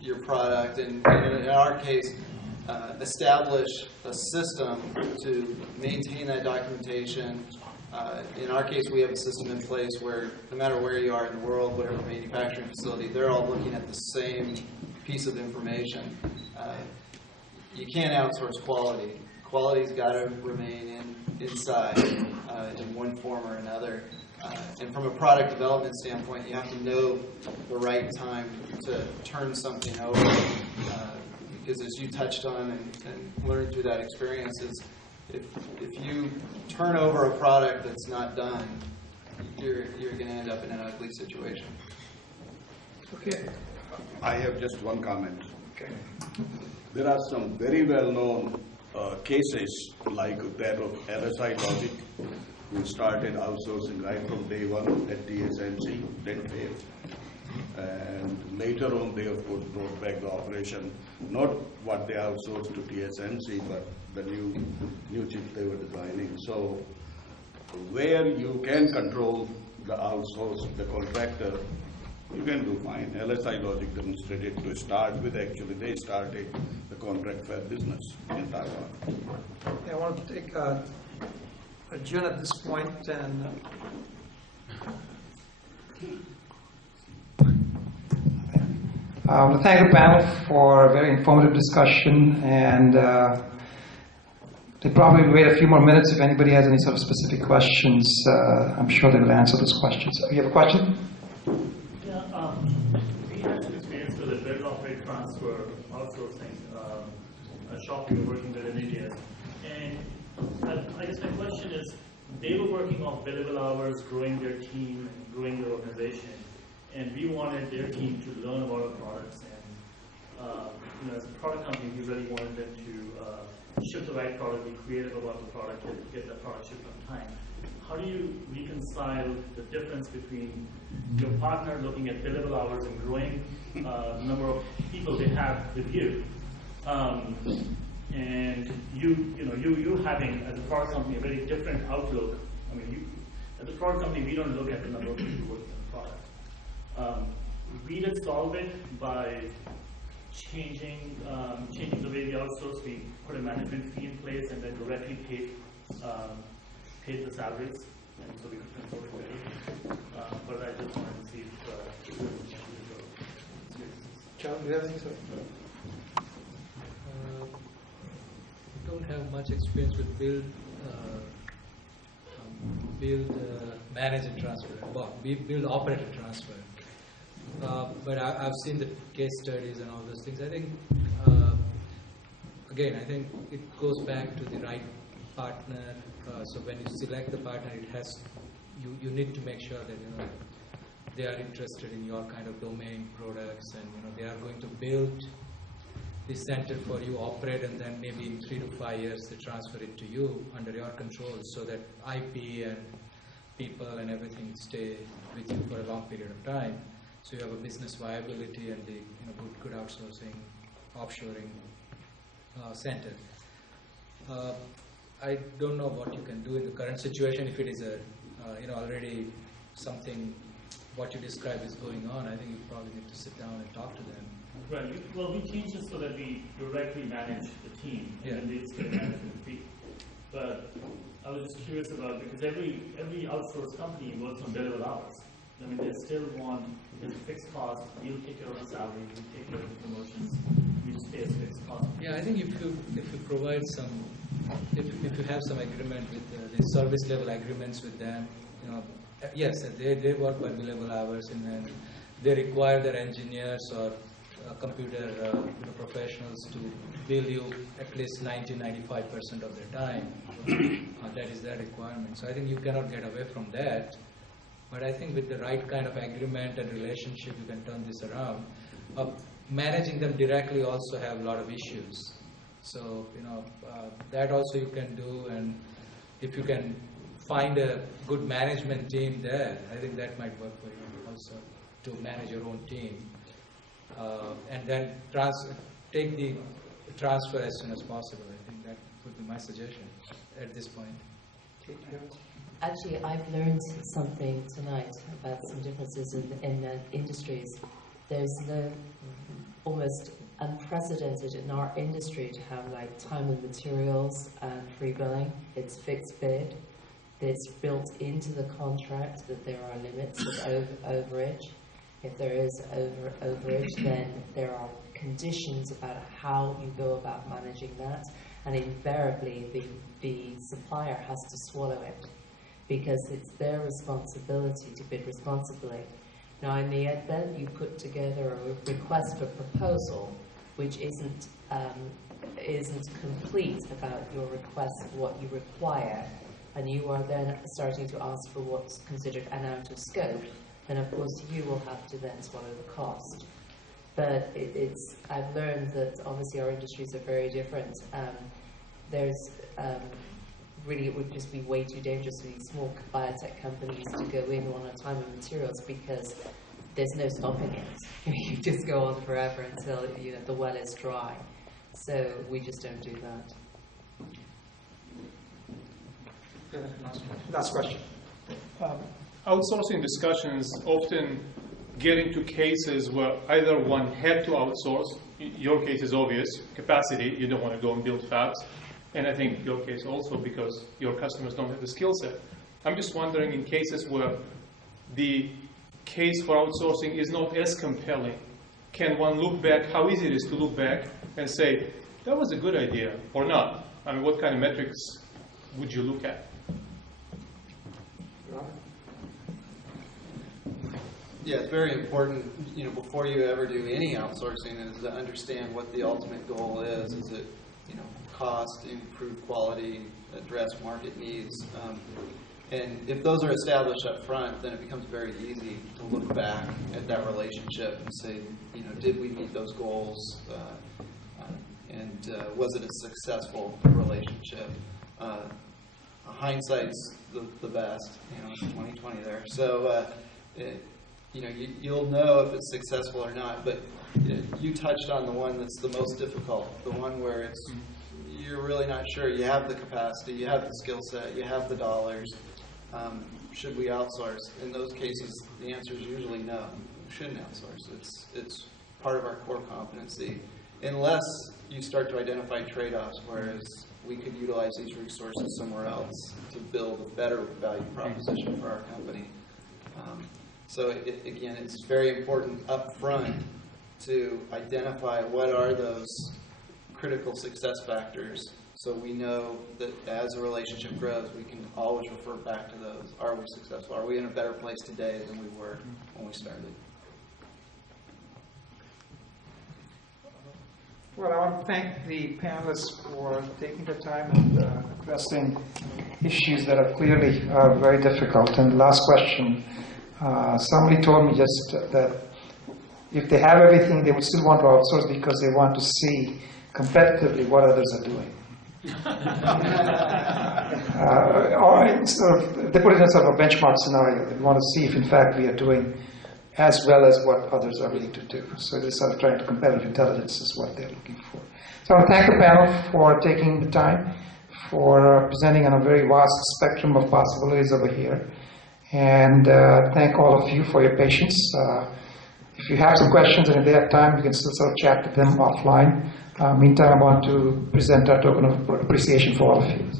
your product, and in our case, establish a system to maintain that documentation. In our case, we have a system in place where no matter where you are in the world, whatever manufacturing facility, they're all looking at the same piece of information. You can't outsource quality. Quality's got to remain inside in one form or another. And from a product development standpoint, you have to know the right time to turn something over, is, as you touched on and learned through that experience, is if you turn over a product that's not done, you're going to end up in an ugly situation. Okay. I have just one comment. Okay. There are some very well-known cases like that of LSI Logic, who started outsourcing right from day one at TSMC, then failed. And later on, they of course brought back the operation, not what they outsourced to TSMC, but the new chip they were designing. So where you can control the outsource, the contractor, you can do fine. LSI Logic demonstrated to start with, actually they started the contract fab business in Taiwan. I want to take adjourn at this point and I want to thank the panel for a very informative discussion, and they probably wait a few more minutes if anybody has any sort of specific questions. I'm sure they will answer those questions. You have a question? Yeah, we had some experience with a build operate transfer outsourcing, a shop we were working with in India. And I guess my question is, they were working on billable hours, growing their team, growing their organization, and we wanted their team to learn about our products. And as a product company, we really wanted them to ship the right product, be creative about the product, and get that product shipped on time. How do you reconcile the difference between your partner looking at billable hours and growing the number of people they have with you, and you having, as a product company, a very different outlook? I mean, as a product company, we don't look at the number of people working on the product. We did solve it by changing the way we outsource. We put a management fee in place and then directly paid the salaries, and so we could control it better. But I just wanted to see if Charul, do you have anything? Don't have much experience with build, manage and transfer, build, operate and transfer. But I've seen the case studies and all those things. I think, again, I think it goes back to the right partner. So when you select the partner, it has you need to make sure that they are interested in your kind of domain products, and they are going to build the center for you, operate, and then maybe in 3 to 5 years they transfer it to you under your control, so that IP and people and everything stay with you for a long period of time. So you have a business viability and the good outsourcing, offshoring center. I don't know what you can do in the current situation. If it is already something what you describe is going on, I think you probably need to sit down and talk to them. Right. Well, we changed it so that we directly manage the team, and then they just get a management fee. But I was just curious about, because every outsourced company works on billable hours. I mean, they still want a fixed cost. You'll take care of the salary, you take care of the promotions. We just pay a fixed cost. Yeah, I think if you provide some, if you have some agreement with the service level agreements with them, yes, they work by billable hours, and then they require their engineers or computer professionals to bill you at least 90-95% of their time. That is their requirement. So I think you cannot get away from that. But I think with the right kind of agreement and relationship, you can turn this around. Managing them directly also have a lot of issues. So that also you can do, and if you can find a good management team there, I think that might work for you also, to manage your own team. And then take the transfer as soon as possible. I think that would be my suggestion at this point. Actually, I've learned something tonight about some differences in industries. There's almost unprecedented in our industry to have like time and materials and free billing. It's fixed bid. It's built into the contract that there are limits of overage. If there is overage, then there are conditions about how you go about managing that, and invariably the supplier has to swallow it, because it's their responsibility to bid responsibly. Now, in the event you put together a request for proposal which isn't complete about your request of what you require, and you are then starting to ask for what's considered an out of scope, then of course you will have to then swallow the cost. But I've learned that obviously our industries are very different. Really, it would just be way too dangerous for these small biotech companies to go in on a time and materials, because there's no stopping it. You just go on forever until the well is dry. So we just don't do that. Last question. Outsourcing discussions often get into cases where either one had to outsource. Your case is obvious, capacity, you don't want to go and build fabs. And I think your case also because your customers don't have the skill set. I'm just wondering, in cases where the case for outsourcing is not as compelling, can one look back, how easy it is to look back and say, that was a good idea, or not? I mean, what kind of metrics would you look at? Yeah, it's very important, before you ever do any outsourcing, is to understand what the ultimate goal is. Is it, cost, improve quality, address market needs? And if those are established up front, then it becomes very easy to look back at that relationship and say, did we meet those goals? And was it a successful relationship? Hindsight's the best, it's 2020 there. So, you'll know if it's successful or not, but you touched on the one that's the most difficult, the one where you're really not sure. You have the capacity, you have the skill set, you have the dollars. Should we outsource? In those cases, the answer is usually no. We shouldn't outsource. It's part of our core competency, unless you start to identify trade-offs, whereas we could utilize these resources somewhere else to build a better value proposition for our company. So again, it's very important up front to identify what are those critical success factors, so we know that as a relationship grows, we can always refer back to those. Are we successful? Are we in a better place today than we were when we started? Well, I want to thank the panelists for taking the time and addressing issues that are clearly very difficult. And last question, somebody told me just that if they have everything, they would still want to outsource because they want to see competitively what others are doing. They put it in sort of a benchmark scenario. They want to see if in fact we are doing as well as what others are willing to do. So they're sort of trying to competitive intelligence is what they're looking for. So I want to thank the panel for taking the time, for presenting on a very vast spectrum of possibilities over here. And thank all of you for your patience. If you have some questions and if they have time, you can still sort of chat with them offline. Meantime, I want to present our token of appreciation for all of you.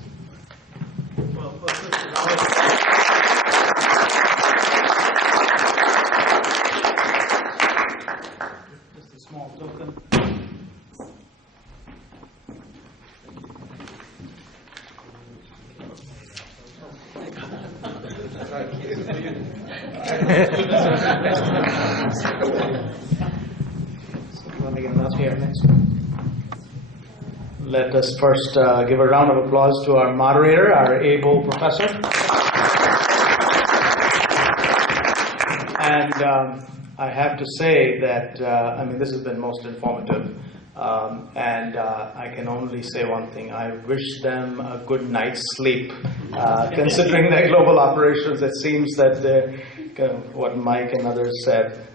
Just a small token. Let me get enough here next. Let us first give a round of applause to our moderator, our able professor. And I have to say that, this has been most informative. And I can only say one thing. I wish them a good night's sleep. Considering their global operations, it seems that what Mike and others said,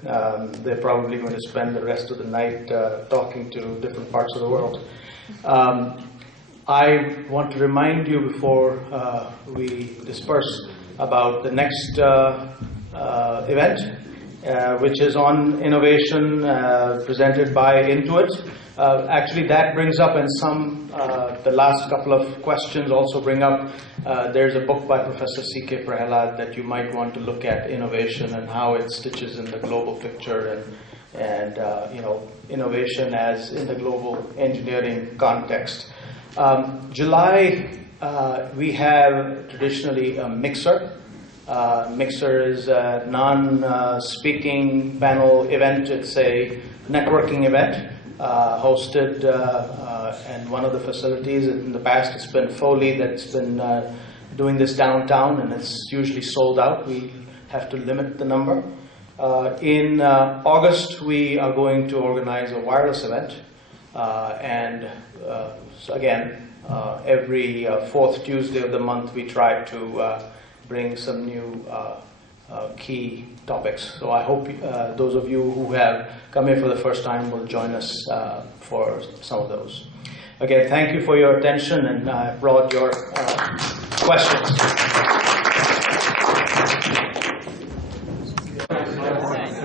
they're probably going to spend the rest of the night talking to different parts of the world. I want to remind you before we disperse about the next event, which is on innovation presented by Intuit. Actually, that brings up, and the last couple of questions also bring up, there's a book by Professor C.K. Prahalad that you might want to look at, innovation and how it stitches in the global picture and innovation as in the global engineering context. July, we have traditionally a mixer. Mixer is a non-speaking panel event. It's a networking event. hosted, and one of the facilities in the past it's been Foley that's been doing this downtown, and it's usually sold out. We have to limit the number. In August, we are going to organize a wireless event, and so again, every fourth Tuesday of the month, we try to bring some new key topics. So I hope those of you who have come here for the first time will join us for some of those. Again, thank you for your attention, and I brought your questions. The other one is